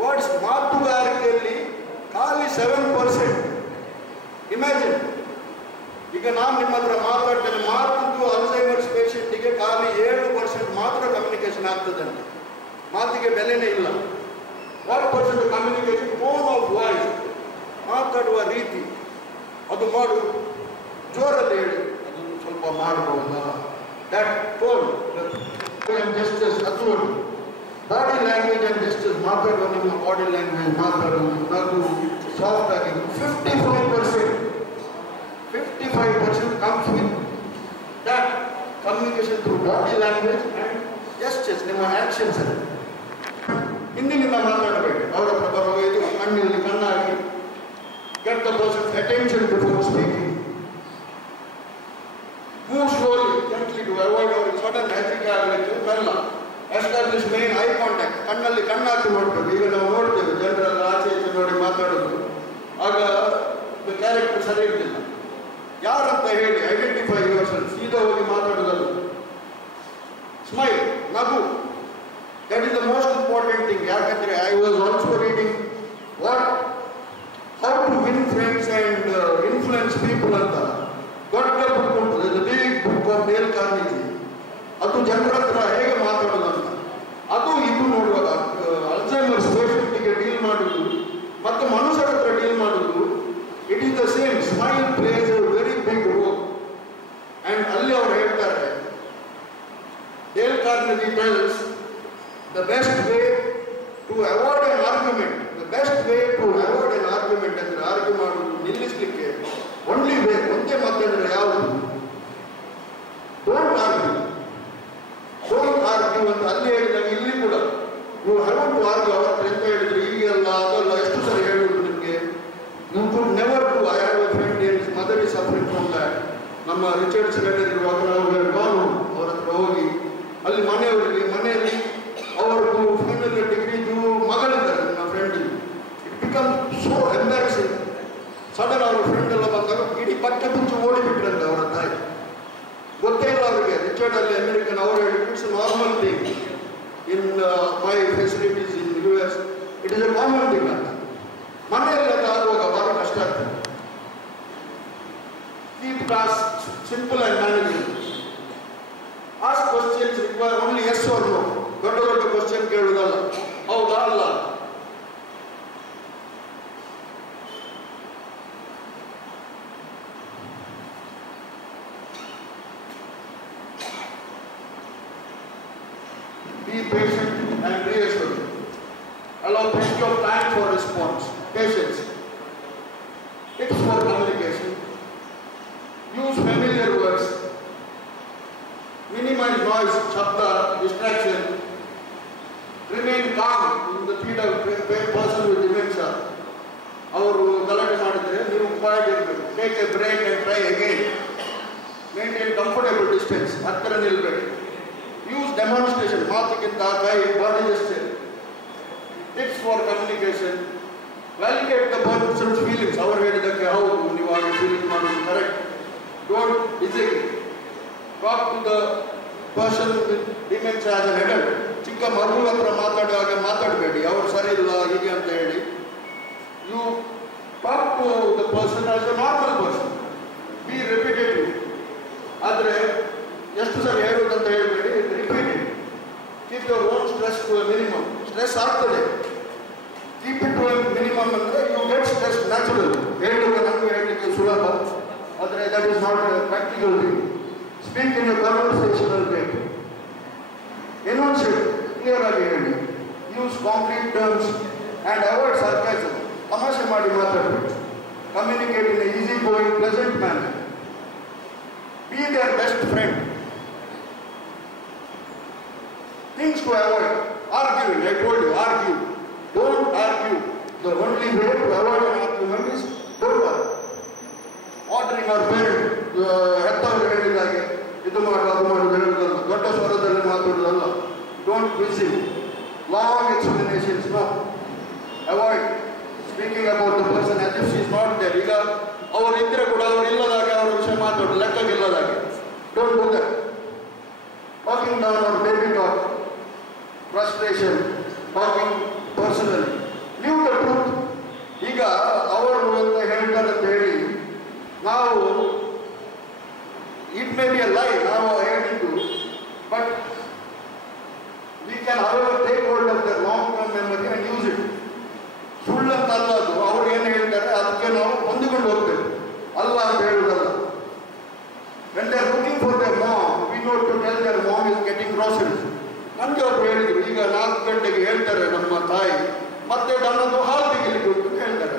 Words ಮಾತುಗಾರಿಕೆಯಲ್ಲಿ ಖಾಲಿ 7%. ಇಮ್ಯಾಜಿನ್, ಈಗ ನಾನು ನಿಮ್ಮ ಹತ್ರ ಮಾತಾಡ್ತೇನೆ, ಮಾತಿದ್ದು ಅಲ್ಝೈಮರ್ಸ್ ಪೇಷಂಟಿಗೆ ಖಾಲಿ 7% ಮಾತ್ರ ಕಮ್ಯುನಿಕೇಶನ್ ಆಗ್ತದಂತೆ. ಮಾತಿಗೆ ಬೆಲೆನೇ ಇಲ್ಲ. What percent communication? Tone of voice, ಮಾತಾಡುವ ರೀತಿ. ಅದು ಮಾಡು, ಜೋರಲ್ಲಿ ಹೇಳಿ, ಅದು ಸ್ವಲ್ಪ ಮಾಡಬಹುದಲ್ಲ, ದ್ಯಾಟ್ ಟೋನ್ ಆ್ಯಂಡ್ ಜೆಸ್ಚರ್ಸ್. ಅದು ನೋಡಿ, ಬಾಡಿ ಲ್ಯಾಂಗ್ವೇಜ್ ಆ್ಯಂಡ್ ಜೆಸ್ಚರ್ಸ್. ಮಾತಾಡುವ ನಿಮ್ಮ ಬಾಡಿ ಲ್ಯಾಂಗ್ವೇಜ್, ಮಾತಾಡುವುದು, ನಗು, ಸಾಫ್ಟ್ ಆಗಿದೆ. 55% comes with that communication through body language and gestures, ನಿಮ್ಮ ಆ್ಯಕ್ಷನ್ಸ್ ಅಲ್ಲಿ. ಹಿಂದಿನಿಂದ ಮಾತಾಡಬೇಕು, ಅವರ ಹತ್ರ ಬರಬೇಕು, ಕಣ್ಣಲ್ಲಿ ಕಣ್ಣಾಗಿ, get the person's attention before speaking, move slowly, gently to avoid our sudden ಹೆದರಿಕೆ ಆಗಲಿಕ್ಕೆ ಬರಲ್ಲ. ಎಸ್ಟಾಬ್ಲಿಷ್ ಮೇನ್ ಐ ಕಾಂಟ್ಯಾಕ್ಟ್, ಕಣ್ಣಲ್ಲಿ ಕಣ್ಣಾಕಿ ನೋಡ್ಬೇಕು. ಈಗ ನಾವು ನೋಡ್ತೇವೆ ಜನರೆಲ್ಲ ಆಚೆ ಈಚೆ ನೋಡಿ ಮಾತಾಡೋದು, ಆಗ ಕ್ಯಾರೆಕ್ಟರ್ ಸರಿ ಇರಲಿಲ್ಲ. ಯಾರಂತ ಹೇಳಿ ಐಡೆಂಟಿಫೈ ಯುವರ್ಸೆಲ್ಫ್, ಸೀದಾ ಹೋಗಿ ಮಾತಾಡೋದಲ್ಲ. ಸ್ಮೈಲ್, ನಗು, that is the most important thing. ಯಾಕಂದ್ರೆ I was also reading how to win friends and influence people ಅಂತ ದೊಡ್ಡ ಬುಕ್ ಉಂಟು, the big book of Dale Carnegie. ಅದು ಜನರ ಹತ್ರ ಹೇಗೆ ಮಾತಾಡೋದು ಅಂತ. ಅದು ಇದು ನೋಡುವಾಗ ಅಲ್ಝೈಮರ್ಸ್ ಪೇಷಂಟಿಗೆ ಡೀಲ್ ಮಾಡುವುದು ಮತ್ತು ಮನುಷ್ಯರ ಹತ್ರ ಡೀಲ್ ಮಾಡುವುದು, it is the same. Smile plays a very big role. And ಅಲ್ಲಿ ಅವರು ಹೇಳ್ತಾರೆ, Dale Carnegie tells the best way to avoid an argument, ಅಂದರೆ ಆರ್ಗ್ಯೂ ಮಾಡುವುದು ನಿಲ್ಲಿಸಲಿಕ್ಕೆ only way, ಒಂದೇ ಮಾತಂದ್ರೆ ಯಾವುದು? ಡೋಂಟ್ ಆರ್ಗ್ಯೂ ಅಂತ ಅಲ್ಲಿ ಹೇಳಿದಾಗ ಇಲ್ಲಿ ಕೂಡ ನೀವು ಹ್ಯಾವ್ ಟು ಆರ್ಗ್ಯೂ. ಅವರ ಹತ್ರ ಎಂತ ಹೇಳಿದ್ರೆ ಈಗೆಲ್ಲ ಅದಲ್ಲ ಎಷ್ಟು ಸರಿ ಹೇಳುವುದು ನಿಮಗೆ. You could never do. I have a friend, his mother is suffering from that. ನಮ್ಮ ರಿಚರ್ಡ್ ಶ್ರೇಡರ್ ಇರುವಾಗ ನಾವು ಗಾನು ಅವರ ಹತ್ರ ಹೋಗಿ ಅಲ್ಲಿ ಮನೆಯಲ್ಲಿ ಅವರದ್ದು ಫೈನಲ್ ಡಿಗ್ರಿದು ಮಗಳಿದ್ದಾರೆ ನನ್ನ friend. It become so embarrassing. Sudden ಅವ್ರ ಫ್ರೆಂಡ್ ಎಲ್ಲ ಬಂದಾಗ ಇಡೀ ಬಟ್ಟೆ ಬಿಚ್ಚು ಓಡಿಬಿಟ್ರಂತೆ ಅವರ ತಾಯಿ. ಗೊತ್ತೇ ಇಲ್ಲ ಅವರಿಗೆ. ರಿಚರ್ಡ್ ಅಲ್ಲಿ ಅಮೆರಿಕನ್, ಅವರು ಹೇಳಿ it's normal thing in my facilities in US. It is a common thing ಅಂತ. ಮನೆಯಲ್ಲಿ ಅದು ಆಗುವಾಗ ಬಹಳ ಕಷ್ಟ ಆಗ್ತದೆ. Keep task simple and manageable. Ask questions require only yes or no. ದೊಡ್ಡ ಕ್ವಶನ್ ಕೇಳುವುದಲ್ಲ, ಹೌದಾ ಅಲ್ಲ. Be patient and reassuring. Allow plenty of time for response. Patience. Tips for communication. Use familiar words. Minimize noise, shabda, distraction. Remain calm in the feet of a person with dementia. ಅವರು ಗಲಾಟೆ ಮಾಡಿದರೆ ನೀವು ಕ್ವೈಟ್ ಇರಬೇಕು. Take a break and try again. Maintain comfortable distance, ಹತ್ತಿರ ನಿಲ್ಲಬೇಡಿ. ಯೂಸ್ ಡೆಮಾನ್ಸ್ಟ್ರೇಷನ್, ಮಾತಿಗಿಂತ ಕೈ, body gesture. Tips for communication. Validate the person's feelings. ಅವರು ಹೇಳಿದ್ದಕ್ಕೆ ಹೌದು ನೀವು ಹಾಗೆ ಫೀಲಿಂಗ್ ಮಾಡೋದು correct. Don't disagree. Talk to the person dementia as an adult. ಚಿಕ್ಕ ಮಗು ಹತ್ರ ಮಾತಾಡುವಾಗ ಮಾತಾಡಬೇಡಿ, ಅವರು ಸರಿ ಇಲ್ಲ ಹೀಗೆ ಅಂತ ಹೇಳಿ. You talk to the person as a normal person. Be repetitive. ಆದರೆ ಎಷ್ಟು ಸರಿ ಹೇಳುವುದಂತ ಹೇಳಬೇಡಿ, repeated. Keep your own stress to a minimum. Stress ಆಗ್ತದೆ, keep it to a minimum ಅಂದರೆ ಯು ಗೆಟ್ ಸ್ಟ್ರೆಸ್ ನ್ಯಾಚುರಲ್. ಹೇಳುವಾಗ ನಮಗೆ ಹೇಳಲಿಕ್ಕೆ ಸುಲಭ, ಆದರೆ that is not a practical thing. Speak in a conversational way. Enunciate, clear ಆಗಿ ಹೇಳಿ. Use concrete terms and avoid sarcasm. ತಮಾಷೆ ಮಾಡಿ ಮಾತಾಡಬೇಕು. Communicate in a easy going pleasant manner. Be their best friend. Things to avoid. Arguing, I told you, argue. Don't argue. The only way to avoid an argument is don't argue. Ordering our parent, ಹೆತ್ತವರು ಹೇಳಿದಾಗೆ ಇದು ಮಾಡು ಅದು ಮಾಡೋದು ಹೇಳುವುದಲ್ಲ, ದೊಡ್ಡ ಸ್ವರದಲ್ಲಿ ಮಾತಾಡುವುದಲ್ಲ. Don't listen. Long explanations, no. Avoid speaking about the person as if she is not there. ಈಗ ಅವರು ಇದ್ರೆ ಕೂಡ ಅವರು ಇಲ್ಲದಾಗೆ ಅವರ ವಿಷಯ ಮಾತಾಡೋದು ಲೆಕ್ಕವಿಲ್ಲದಾಗೆ. Don't do that. Talking down our baby talk, frustration, talking personally. Leave the truth. ಈಗ ಅವರು ಅಂತ ಹೇಳ್ತಾರೆ ಅಂತ ಹೇಳಿ ನಾವು it may be a lie, ನಾವು ಹೇಳಿದ್ದು, but we can however take hold of the long term memory and use it. ಸುಳ್ಳಂತ ಅಲ್ಲ ಅದು, ಅವ್ರು ಏನು ಹೇಳ್ತಾರೆ ಅದಕ್ಕೆ ನಾವು ಹೊಂದಿಕೊಂಡು ಹೋಗ್ಬೇಕು, ಅಲ್ಲ ಅಂತ ಹೇಳುವುದಲ್ಲ. When they are looking for their mom, we know to tell their mom is getting groceries. ನನಗೆ ಒಬ್ರು ಹೇಳಿದ್ರು, ಈಗ 4 ಗಂಟೆಗೆ ಹೇಳ್ತಾರೆ ನಮ್ಮ ತಾಯಿ, ಮತ್ತೆ ನನ್ನದು ಹಾಲು ತೆಗಿಲಿಕ್ಕೆ ಅಂತ ಹೇಳ್ತಾರೆ.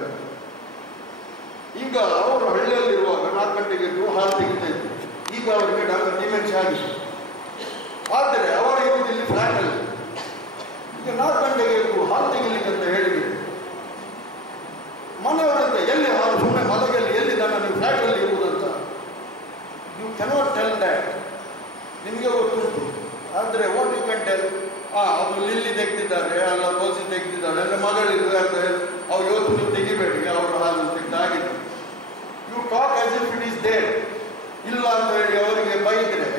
ಈಗ ಅವರು ಹಳ್ಳಿಯಲ್ಲಿರುವಾಗ 4 ಗಂಟೆಗೆ ಎದ್ದು ಹಾಲು ತೆಗಿತಾ ಇದ್ರು. ಈಗ ಅವರಿಗೆ ಡಿಮೆನ್ಷಿಯಾ ಆಗಿದೆ. ಆದರೆ ಅವರು ಇರುವುದಿಲ್ಲಿ ಫ್ಲ್ಯಾಟಲ್ಲಿ. ಈಗ 4 ಗಂಟೆಗೆ ಎದ್ದು ಹಾಲು ತೆಗಿಲಿಕ್ಕೆ ಅಂತ ಹೇಳಿದ್ರು. ಮನೆಯವರಂತ ಎಲ್ಲಿ ಹಾಲು ಸುಮ್ಮನೆ ಮಲಗಲ್ಲಿ ಎಲ್ಲಿದ್ದಾನ ನೀವು ಫ್ಲ್ಯಾಟಲ್ಲಿ ಇರುವುದಂತ. You cannot tell that. ನಿಮಗೆ ಗೊತ್ತುಂಟು. ಆದರೆ ವಾಟ್ ಯು ಕ್ಯಾನ್ ಟೆಲ್, ಅವರು ಲಿಲ್ಲಿ ತೆಗೆದಿದ್ದಾರೆ, ಅಲ್ಲ ರೋಸಿ ತೆಗೆದಿದ್ದಾರೆ, ಅಂದರೆ ಮಗಳಿದ್ದಾರೆ, ಅವ್ರು ಇವತ್ತು ನೀವು ತೆಗಿಬೇಡಿ, ಅವರ ಹಾಲು ತೆಗೆದಾಗಿದೆ. You talk as if it is there. ಇಲ್ಲ ಅಂತ ಹೇಳಿ ಅವರಿಗೆ ಬೈದರೆ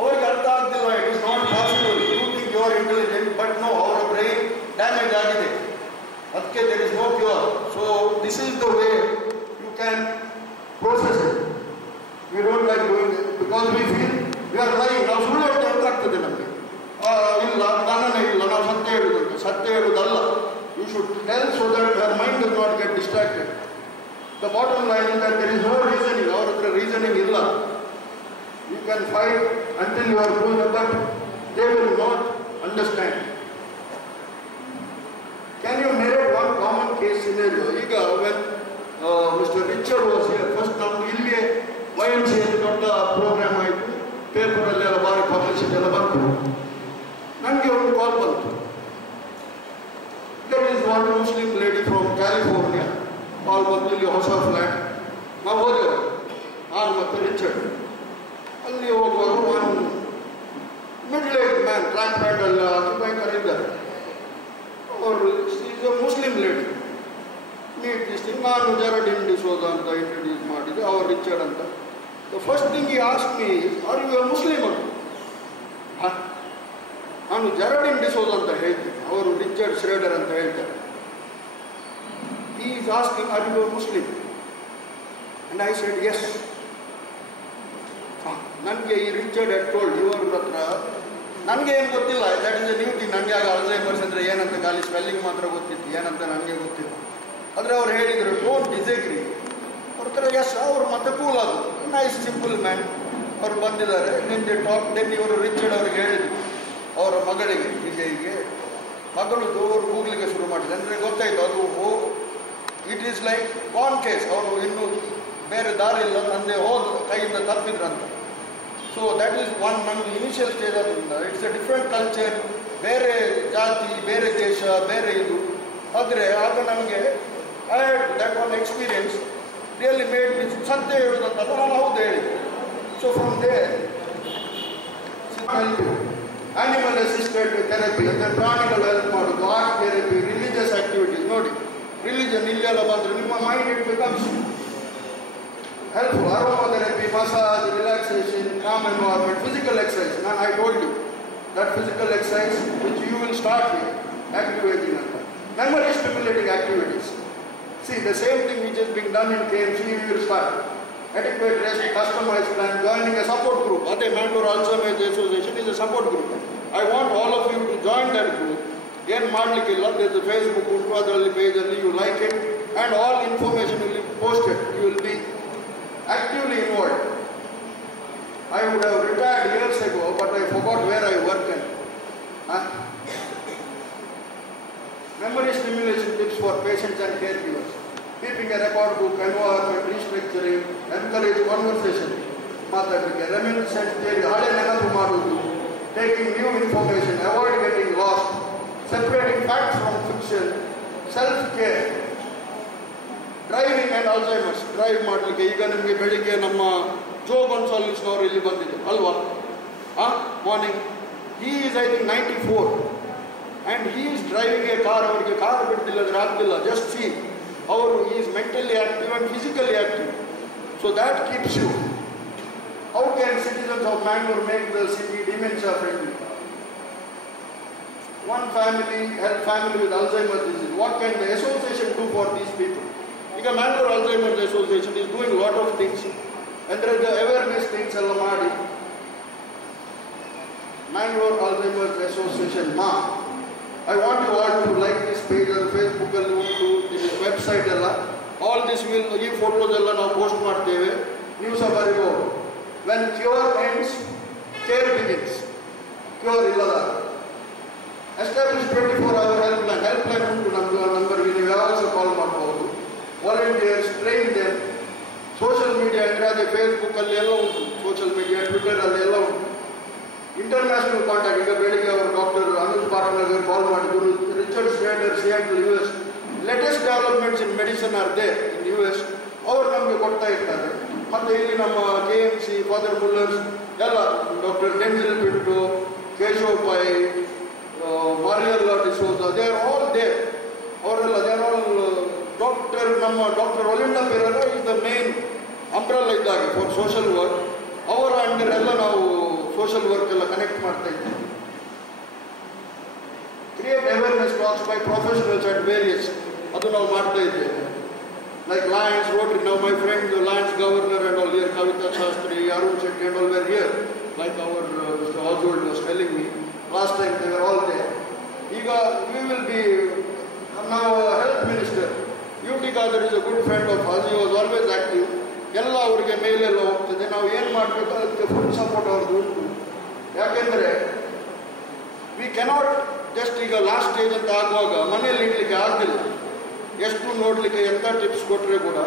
ಅವರಿಗೆ ಅರ್ಥ ಆಗ್ತಿಲ್ಲ. It is not possible. You think you are intelligent, but no, ಅವರ ಬ್ರೈನ್ ಡ್ಯಾಮೇಜ್ ಆಗಿದೆ. ಅದಕ್ಕೆ there is no cure. So this is the way you can process it. We don't like doing it because we feel we are lying. ನಾವು ಸುಳ್ಳು ಹೇಳ್ತಾ ಆಗ್ತದೆ ನಮಗೆ. ಇಲ್ಲ ನಾನೇ ಇಲ್ಲ, ನಾವು ಸತ್ಯ ಹೇಳುವುದಂತೆ. ಸತ್ಯ ಹೇಳುವುದಲ್ಲ. You should tell so that her mind does not get distracted. The bottom line is that there is no reasoning. ಅವ್ರ ಹತ್ರ reasoning ಇಲ್ಲ. You can fight until you are grown up, but they will not understand. Can you narrate one common case scenario? ಈಗ when Mr. Richard was here, first ನಮ್ದು ಇಲ್ಲಿಯೇ YMCA ದೊಡ್ಡ ಪ್ರೋಗ್ರಾಮ್ ಆಯಿತು, ಪೇಪರಲ್ಲೆಲ್ಲ ಭಾರಿ ಪಬ್ಲಿಸಿಟಿ ಎಲ್ಲ ಬಂತು. ನನಗೆ ಒಂದು ಕಾಲ್ ಬಂತು. There is one Muslim lady from California. ಕಾಲ್ ಬಂದು ಇಲ್ಲಿ ಹೊಸ ಫ್ಲ್ಯಾಟ್. ನಾವು ಹೋದೆವು, ನಾನು ಮತ್ತು ರಿಚರ್ಡ್. ಅಲ್ಲಿ ಹೋಗುವಾಗ ನಾನು middle age man, track pant ಎಲ್ಲ ಹಾಕಿ ಭಯಂಕರ ಇದ್ದಾರೆ. ಅವರು is a Muslim lady. Meet this thing. ನಾನು ಜೆರಡಿನ್ ಡಿಸೋಜ ಅಂತ ಇಂಟ್ರೊಡ್ಯೂಸ್ ಮಾಡಿದೆ, ಅವರು ರಿಚರ್ಡ್ ಅಂತ. The first thing he ask me, are you a Muslim ಅಂತ. ನಾನು ಜೆರಡಿನ್ ಡಿಸೋಜ ಅಂತ ಹೇಳ್ತೀನಿ, ಅವರು ರಿಚರ್ಡ್ ಶ್ರೇಡರ್ ಅಂತ ಹೇಳ್ತಾರೆ. He is asking, are you a Muslim? And I said yes. ನನಗೆ ಈ ರಿಚರ್ಡ್ ಹೆಡ್ ಟೋಲ್ಡ್, ಇವ್ರ ಹತ್ರ ನನಗೆ ಏನು ಗೊತ್ತಿಲ್ಲ, that is A new thing. ನನಗೆ ಆಗ ಅಲ್ಝೈಮರ್ಸ್ ಅಂದರೆ ಏನಂತ ಖಾಲಿ ಸ್ಪೆಲ್ಲಿಂಗ್ ಮಾತ್ರ ಗೊತ್ತಿತ್ತು, ಏನಂತ ನನಗೆ ಗೊತ್ತಿಲ್ಲ. ಆದರೆ ಅವ್ರು ಹೇಳಿದರು ಡೋಂಟ್ ಡಿಸಗ್ರಿ. ಅವ್ರ ಥರ ಎಸ್, ಅವರು ಮತ್ತೆ ಕೂಲ್ ಅದು ನೈಸ್ ಸಿಂಪಲ್ ಮ್ಯಾನ್. ಅವರು ಬಂದಿದ್ದಾರೆ, ನಿನ್ನೆ ಟಾಕ್. ದೆನ್ ಇವರು ರಿಚರ್ಡ್ ಅವ್ರಿಗೆ ಹೇಳಿದರು ಅವರ ಮಗಳಿಗೆ, ಹೀಗೆ ಮಗಳದ್ದು ಅವರು ಹೋಗ್ಲಿಕ್ಕೆ ಶುರು ಮಾಡಿದೆ. ಅಂದರೆ ಗೊತ್ತಾಯಿತು ಅದು it is like con case. ಅವರು ಇನ್ನೂ ಬೇರೆ ದಾರಿ ಇಲ್ಲ, ತಂದೆ ಹೋದ ಕೈಯಿಂದ ತಪ್ಪಿದ್ರಂತ. So that is one. ನಮ್ಮದು ಇನಿಷಿಯಲ್ ಸ್ಟೇಜ್ ಅದರಿಂದ ಇಟ್ಸ್ ಎ ಡಿಫ್ರೆಂಟ್ ಕಲ್ಚರ್, ಬೇರೆ ಜಾತಿ, ಬೇರೆ ದೇಶ, ಬೇರೆ ಇದು. ಆದರೆ ಆಗ ನನಗೆ I had that one experience really made me ಸತ್ಯ ಹೇಳುವುದಂತಲ್ಲ, ನಾನು ಹೌದು ಹೇಳಿದೆ. So from there animal assisted therapy ಅಂದರೆ ಪ್ರಾಣಿಗಳು ಹೆಲ್ಪ್ ಮಾಡೋದು, ಆರ್ಟ್ ಥೆರಪಿ, ರಿಲಿಜಿಯಸ್ ಆ್ಯಕ್ಟಿವಿಟೀಸ್. ನೋಡಿ ರಿಲಿಜನ್ ಇಲ್ಲೆಲ್ಲ ಬಂದರೆ ನಿಮ್ಮ mind it becomes helpful. Aromatherapy, massage, relaxation, calm environment, physical exercise. Now I told you that physical exercise which you will start here, activating memory stimulating activities. See, the same thing which is being done in KMC, you will start. Adequate rest, customized plan, joining a support group. Ade Mangalore Alzheimer's Association is a support group. I want all of you to join that group. Yen Madlikilla, there is a Facebook page, you like it, and all information will be posted. You will be actively involved. I would have retired years ago, but I forgot where I worked in. Memory stimulation tips for patients and caregivers. Keeping a record book, environment, restructuring, encourage conversation. Reminiscence theory, taking new information, avoid getting lost, separating facts from fiction, self-care. Driving and Alzheimer's. Drive ಮಾಡಲಿಕ್ಕೆ ಈಗ ನಿಮಗೆ ಬೆಳಿಗ್ಗೆ ನಮ್ಮ ಜೋ ಗೋನ್ಸಾಲ್ವಿಸ್ ಅವರು ಇಲ್ಲಿ ಬಂದಿದ್ರು ಅಲ್ವಾ? Morning. He is I think 94 and he is driving a car. ಅವರಿಗೆ ಕಾರ್ ಬಿಡ್ತಿಲ್ಲದ್ರೆ ಆಗ್ತಿಲ್ಲ. Just see. He is mentally active and physically active. So that keeps you. How can citizens of Mangalore make the city dementia friendly? One family, help family with Alzheimer's disease. What can the association do for these people? Because Mangalore Alzheimer's Association is doing a lot of things. And there is the awareness things alla ಮಾಡಿ. Mangalore Alzheimer's Association I want you all to like this page on Facebook alli undu, this website alla. All this will, ee photos alla ನಾವು post ಮಾಡ್ತೇವೆ. ನೀವು ಸಹ ಬರಿಬಹುದು. When cure ends, care begins. Cure illada. Establish 24-hour helpline. Helpline untu namdu number ನೀವು ಯಾವಾಗ ಸಹ ಕಾಲ್ ಮಾಡಬಹುದು. Volunteers, train them. Social media ಅಂದ್ರೆ ಅದೇ Facebook ಅಲ್ಲಿ ಎಲ್ಲ ಉಂಟು. Social media, Twitter ಅಲ್ಲಿ ಎಲ್ಲ ಉಂಟು. International contact, ಈಗ ಬೆಳಿಗ್ಗೆ ಅವರು ಡಾಕ್ಟರ್ ಅನುಜ್ ಪಾಟೀಲ್ ಕಾಲ್ ಮಾಡಿದ್ರು. Richard Schrader, Seattle, US. Latest developments in medicine are there in US. ಅವರು ನಮಗೆ ಕೊಡ್ತಾ ಇರ್ತಾರೆ. ಮತ್ತೆ ಇಲ್ಲಿ ನಮ್ಮ KMC, ಫಾದರ್ ಮುಲ್ಲರ್ಸ್ ಎಲ್ಲ doctor Densil Pinto, Keshav Pai, Mariella D'Souza, they are all there. ಅವರೆಲ್ಲ ದೇ ಆರ್ ಆಲ್ ಡಾಕ್ಟರ್. ನಮ್ಮ doctor Olinda Pereira is the main umbrella ಇದ್ದಾಗೆ ಫಾರ್ ಸೋಷಲ್ ವರ್ಕ್. ಅವರ ಅಂಡರ್ ಎಲ್ಲ ನಾವು ಸೋಷಲ್ ವರ್ಕ್ ಎಲ್ಲ ಕನೆಕ್ಟ್ ಮಾಡ್ತಾ ಇದ್ದೇವೆ. Create awareness talks by professionals at various, ಅದು ನಾವು ಮಾಡ್ತಾ ಇದ್ದೇವೆ. ಲೈಕ್ ಲಯನ್ಸ್, ರೋಟರಿ, ನಾವು my friend Lions governor and all here, Kavita Shastri, Arun Shetty and all were here. Like our Mr. Oswald was telling me last time they were all there. ಈಗ we will be now health minister. UT Khadar is a good friend of us. He was always active. ಎಲ್ಲ ಅವರಿಗೆ ಮೇಲೆಲ್ಲ ಹೋಗ್ತದೆ. ನಾವು ಏನು ಮಾಡಬೇಕು ಅದಕ್ಕೆ ಫುಲ್ ಸಪೋರ್ಟ್ ಅವ್ರದ್ದು ಉಂಟು. ಯಾಕೆಂದರೆ ವಿ ಕೆನಾಟ್ ಜಸ್ಟ್ ಈಗ ಲಾಸ್ಟ್ ಸ್ಟೇಜ್ ಅಂತ ಆಗುವಾಗ ಮನೆಯಲ್ಲಿ ಇಡ್ಲಿಕ್ಕೆ ಆಗಲಿಲ್ಲ. ಎಷ್ಟು ನೋಡಲಿಕ್ಕೆ ಎಂಥ ಟಿಪ್ಸ್ ಕೊಟ್ಟರೆ ಕೂಡ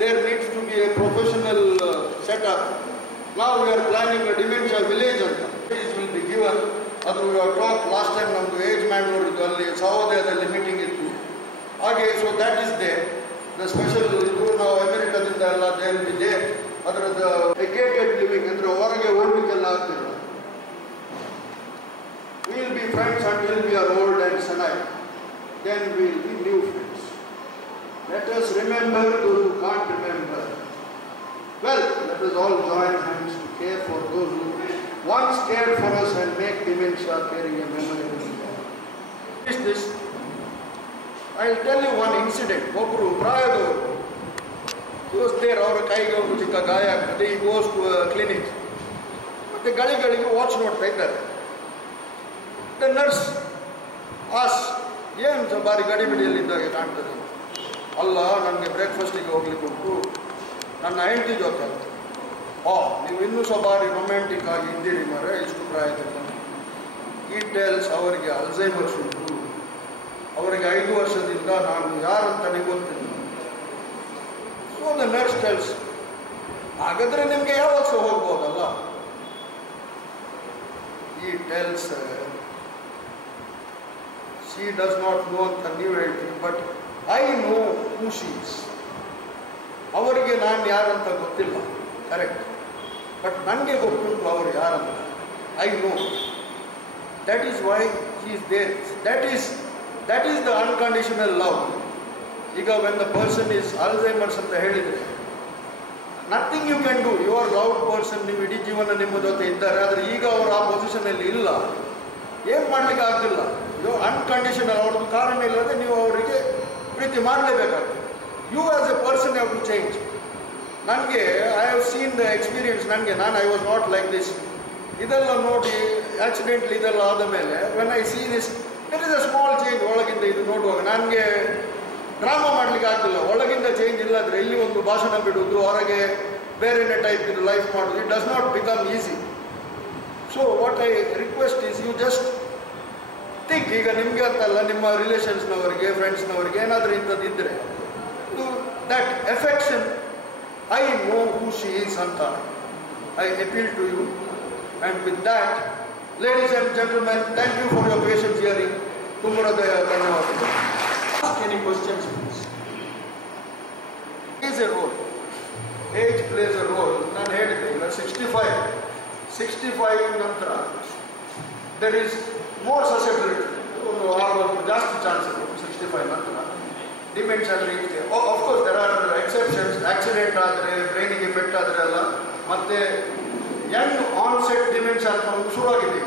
there needs to be a professional setup. ನಾವು we are planning a dementia village ಅಂತ. It will be given. ಅದು ಟಾಕ್ ಲಾಸ್ಟ್ ಟೈಮ್ ನಮ್ಮದು ಏಜ್ ಮ್ಯಾಂಗ್ಳೂರ್ ಇದು ಅಲ್ಲಿ ಸಹೋದಯದಲ್ಲಿ ಮೀಟಿಂಗ್ ಇತ್ತು ಹಾಗೆ. So that is there. The special ಇದು ನಾವು ಅಮೆರಿಕದಿಂದ ಎಲ್ಲ ದೇವರಿದೆ. ಅದರದ್ದು ಎಕೇಟೆಡ್ ಲಿವಿಂಗ್ ಅಂದರೆ ಹೊರಗೆ ಓಡಲಿಕ್ಕೆಲ್ಲ ಆಗ್ತಿಲ್ಲ. Will be friends until we are old and senile. Then we will be new friends. Let us remember those who can't remember. Well, let us all join hands to care for those who once cared for us and make dementia carrying a memorable impact. Is this? I will tell you one incident. ಒಬ್ಬರು ಪ್ರಾಯದವರು ದೇರ್ ಅವರ ಕೈಗೆ ಒಂದು ಚಿಕ್ಕ ಗಾಯ ಆಗ್ತದೆ. ಈ ಗೋಸ್ ಟು ಕ್ಲಿನಿಕ್. ಮತ್ತು ಗಳಿಗೆ ವಾಚ್ ನೋಡ್ತಾ ಇದ್ದಾರೆ. ದ ನರ್ಸ್ ಆಸ್ ಏನು ಬಾರಿ ಗಡಿಬಿಡಿಯಲ್ಲಿದ್ದಾಗೆ ಕಾಣ್ತದೆ. ಅಲ್ಲ, ನನಗೆ ಬ್ರೇಕ್ಫಾಸ್ಟಿಗೆ ಹೋಗ್ಲಿಕ್ಕೆ ಉಂಟು, ನನ್ನ ಹೆಂಡತಿ ಜೊತೆ. ನೀವು ಇನ್ನೂ ಸಹ ಬಾರಿ ರೊಮ್ಯಾಂಟಿಕ್ ಆಗಿ ಇದ್ದೀರಿ ಮರೆ, ಇಷ್ಟು ಪ್ರಾಯದಲ್ಲಿ. ಈ ಟೇಲ್ಸ್ ಅವರಿಗೆ ಅಲ್ಝೈಮರ್ಸ್ ಉಂಟು. ಅವರಿಗೆ 5 ವರ್ಷದಿಂದ ನಾನು ಯಾರಂತಾನೆ ಗೊತ್ತಿಲ್ಲ. ಸೊ ದ ನರ್ಸ್ ಟೆಲ್ಸ್, ಹಾಗಾದರೆ ನಿಮಗೆ ಯಾವಾಗ ಸಹ ಹೋಗ್ಬೋದಲ್ಲ. He tells she does not know ಅಂತ ನೀವು ಹೇಳ್ತೀವಿ, but I know who she is. ಅವರಿಗೆ ನಾನು ಯಾರಂತ ಗೊತ್ತಿಲ್ಲ, ಕರೆಕ್ಟ್, ಬಟ್ ನನಗೆ ಗೊತ್ತುಂಟು ಅವರು ಯಾರಂತ. I know. That is why she is there. That is the unconditional love. ಈಗ when the person is Alzheimer's ಅಂತ ಹೇಳಿದರೆ nothing you can do. You are loud person, ನೀವು ಇಡೀ ಜೀವನ ನಿಮ್ಮ ಜೊತೆ ಇದ್ದಾರೆ. ಆದರೆ ಈಗ ಅವರು ಆ ಪೊಸಿಷನಲ್ಲಿ ಇಲ್ಲ, ಏನು ಮಾಡಲಿಕ್ಕೆ ಆಗ್ತಿಲ್ಲ. ಇದು ಅನ್ಕಂಡೀಷನಲ್, ಅವ್ರದ್ದು ಕಾರಣ ಇಲ್ಲದೆ ನೀವು ಅವರಿಗೆ ಪ್ರೀತಿ ಮಾಡಲೇಬೇಕಾಗ್ತದೆ. You as a person have to change. ನನಗೆ I have seen the experience. I was not like this. ಇದೆಲ್ಲ ನೋಡಿ ಆಕ್ಸಿಡೆಂಟ್ಲಿ ಇದೆಲ್ಲ ಆದ ಮೇಲೆ when I see this it is a small change. ಒಳಗಿಂದ ಇದು ನೋಡುವಾಗ ನನಗೆ ಡ್ರಾಮಾ ಮಾಡಲಿಕ್ಕೆ ಆಗ್ತಿಲ್ಲ. ಒಳಗಿಂದ ಚೇಂಜ್ ಇಲ್ಲದ್ರೆ ಇಲ್ಲಿ ಒಂದು ಭಾಷಣ ಬಿಡುವುದು, ಹೊರಗೆ ಬೇರೆನೇ ಟೈಪ್ ಇದು ಲೈಫ್ ಮಾಡೋದು, it does not become easy. So what I request is you just think. ಈಗ ನಿಮಗೆ ಅಂತಲ್ಲ, ನಿಮ್ಮ ರಿಲೇಷನ್ಸ್ನವರಿಗೆ, ಫ್ರೆಂಡ್ಸ್ನವರಿಗೆ ಏನಾದರೂ ಇಂಥದ್ದು ಇದ್ದರೆ that affection, I know who she is ಅಂತ I appeal to you. And with that, ladies and gentlemen, thank you for your patience hearing. ತುಂಬ ಧನ್ಯವಾದಗಳು. Ask any questions, please. Plays a role. Age plays a role. ನಾನು ಹೇಳಿದೆ, 65 ನಂತರ there is more susceptibility. ಒಂದು 6 ವರ್ಷ ಜಾಸ್ತಿ ಚಾನ್ಸ್ ಇದೆ 65 ನಂತರ ಡಿಮೆನ್ಷಿಯಾ ರೀತಿಗೆ. Of course there are exceptions. Accident ಆದರೆ, ಬ್ರೈನಿಗೆ ಪೆಟ್ಟಾದರೆ ಅಲ್ಲ. ಮತ್ತು ಯಂಗ್ ಆನ್ಸೆಟ್ ಡಿಮೆನ್ಷಿಯಾ ಅಂತ ಒಂದು ಶುರುವಾಗಿದೆ.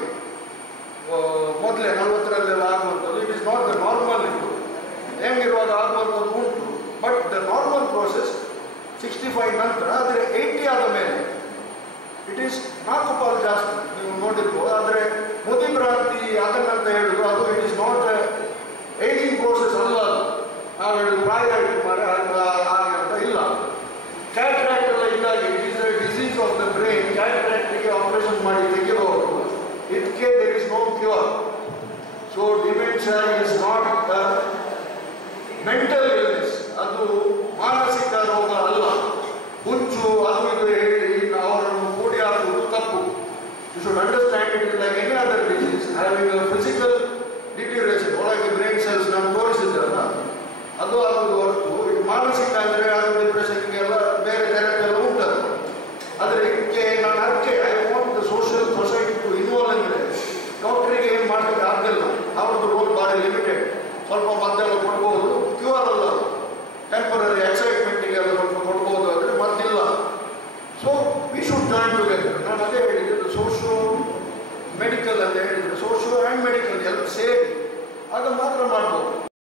ಮೊದಲೇ 40ರಲ್ಲೆಲ್ಲ ಆಗುವಂಥದ್ದು. It is not the normal. ಇದು ಹೆಂಗಿರುವಾಗ ಆಗುವಂಥದ್ದು ಉಂಟು. ಬಟ್ ದ ನಾರ್ಮಲ್ ಪ್ರೋಸೆಸ್ 65 ನಂತರ. ಆದರೆ 80 ಆದ ಮೇಲೆ ಇಟ್ ಈಸ್ 4 ಪಾಲು ಜಾಸ್ತಿ. ನೀವು ನೋಡಿರ್ಬೋದು. ಆದರೆ ಮುದಿಭ್ರಾಂತಿ ಅದನ್ನಂತ ಹೇಳುದು, ಅದು it is not ageing process ಅಲ್ಲ. ಅದು ನಾವು ಹೇಳುದು ಪ್ರಾಯ ಆಯಿತು ಮಾರೆ ಹಾಗೆ ಅಂತ ಇಲ್ಲ. ಕ್ಯಾಟ್ರಾಕ್ಟ್ ಎಲ್ಲ ಇದ್ದಾಗೆ it is a disease of the brain. ಕ್ಯಾಟ್ರಾಕ್ಟಿಗೆ ಆಪರೇಷನ್ ಮಾಡಿ ತೆಗೆಯಬಹುದು. ಇದಕ್ಕೆ there is no cure. So dementia is not mental illness. ಅದು ಮಾನಸಿಕ ರೋಗ ಅಲ್ಲ. ಹುಚ್ಚು ಅದು ಇದು ಹೇಳಿ ಅವರನ್ನು ಕೂಡಿ ಹಾಕುವುದು ತಪ್ಪು. You should understand it is like any other disease having a physical deterioration. ಒಳಗೆ ಬ್ರೈನ್ ಸೆಲ್ಸ್ ನಾನು ತೋರಿಸಿದ್ದಲ್ಲ, ಅದು ಆಗೋದು ಹೊರತು ಮಾನಸಿಕ ಅಂದರೆ ಅದು ಡಿಪ್ರೆಷನ್ಗೆಲ್ಲ ಬೇರೆ ಥೆರಪಿ ಎಲ್ಲ ಉಂಟದು. ಆದರೆ ಇದಕ್ಕೆ ನಾನು ಅದಕ್ಕೆ I want the social society to involve. ಅಂದರೆ ಡಾಕ್ಟ್ರಿಗೆ ಏನು ಮಾಡಲಿಕ್ಕೆ ಆಗಲಿಲ್ಲ, ಅವ್ರದ್ದು ರೋಲ್ ಭಾರಿ ಲಿಮಿಟೆಡ್. ಸ್ವಲ್ಪ ಮದ್ದೆಲ್ಲ ಕೊಡ್ಬೋದು, ಕ್ಯೂರ್ ಅಲ್ಲ. ಟೆಂಪರರಿ ಎಕ್ಸೈಟ್ಮೆಂಟಿಗೆಲ್ಲ ಸ್ವಲ್ಪ ಕೊಡ್ಬೋದು, ಆದರೆ ಮದ್ದಿಲ್ಲ. So we should join together. ನಾನು ಅದೇ ಹೇಳಿದ್ದೆ,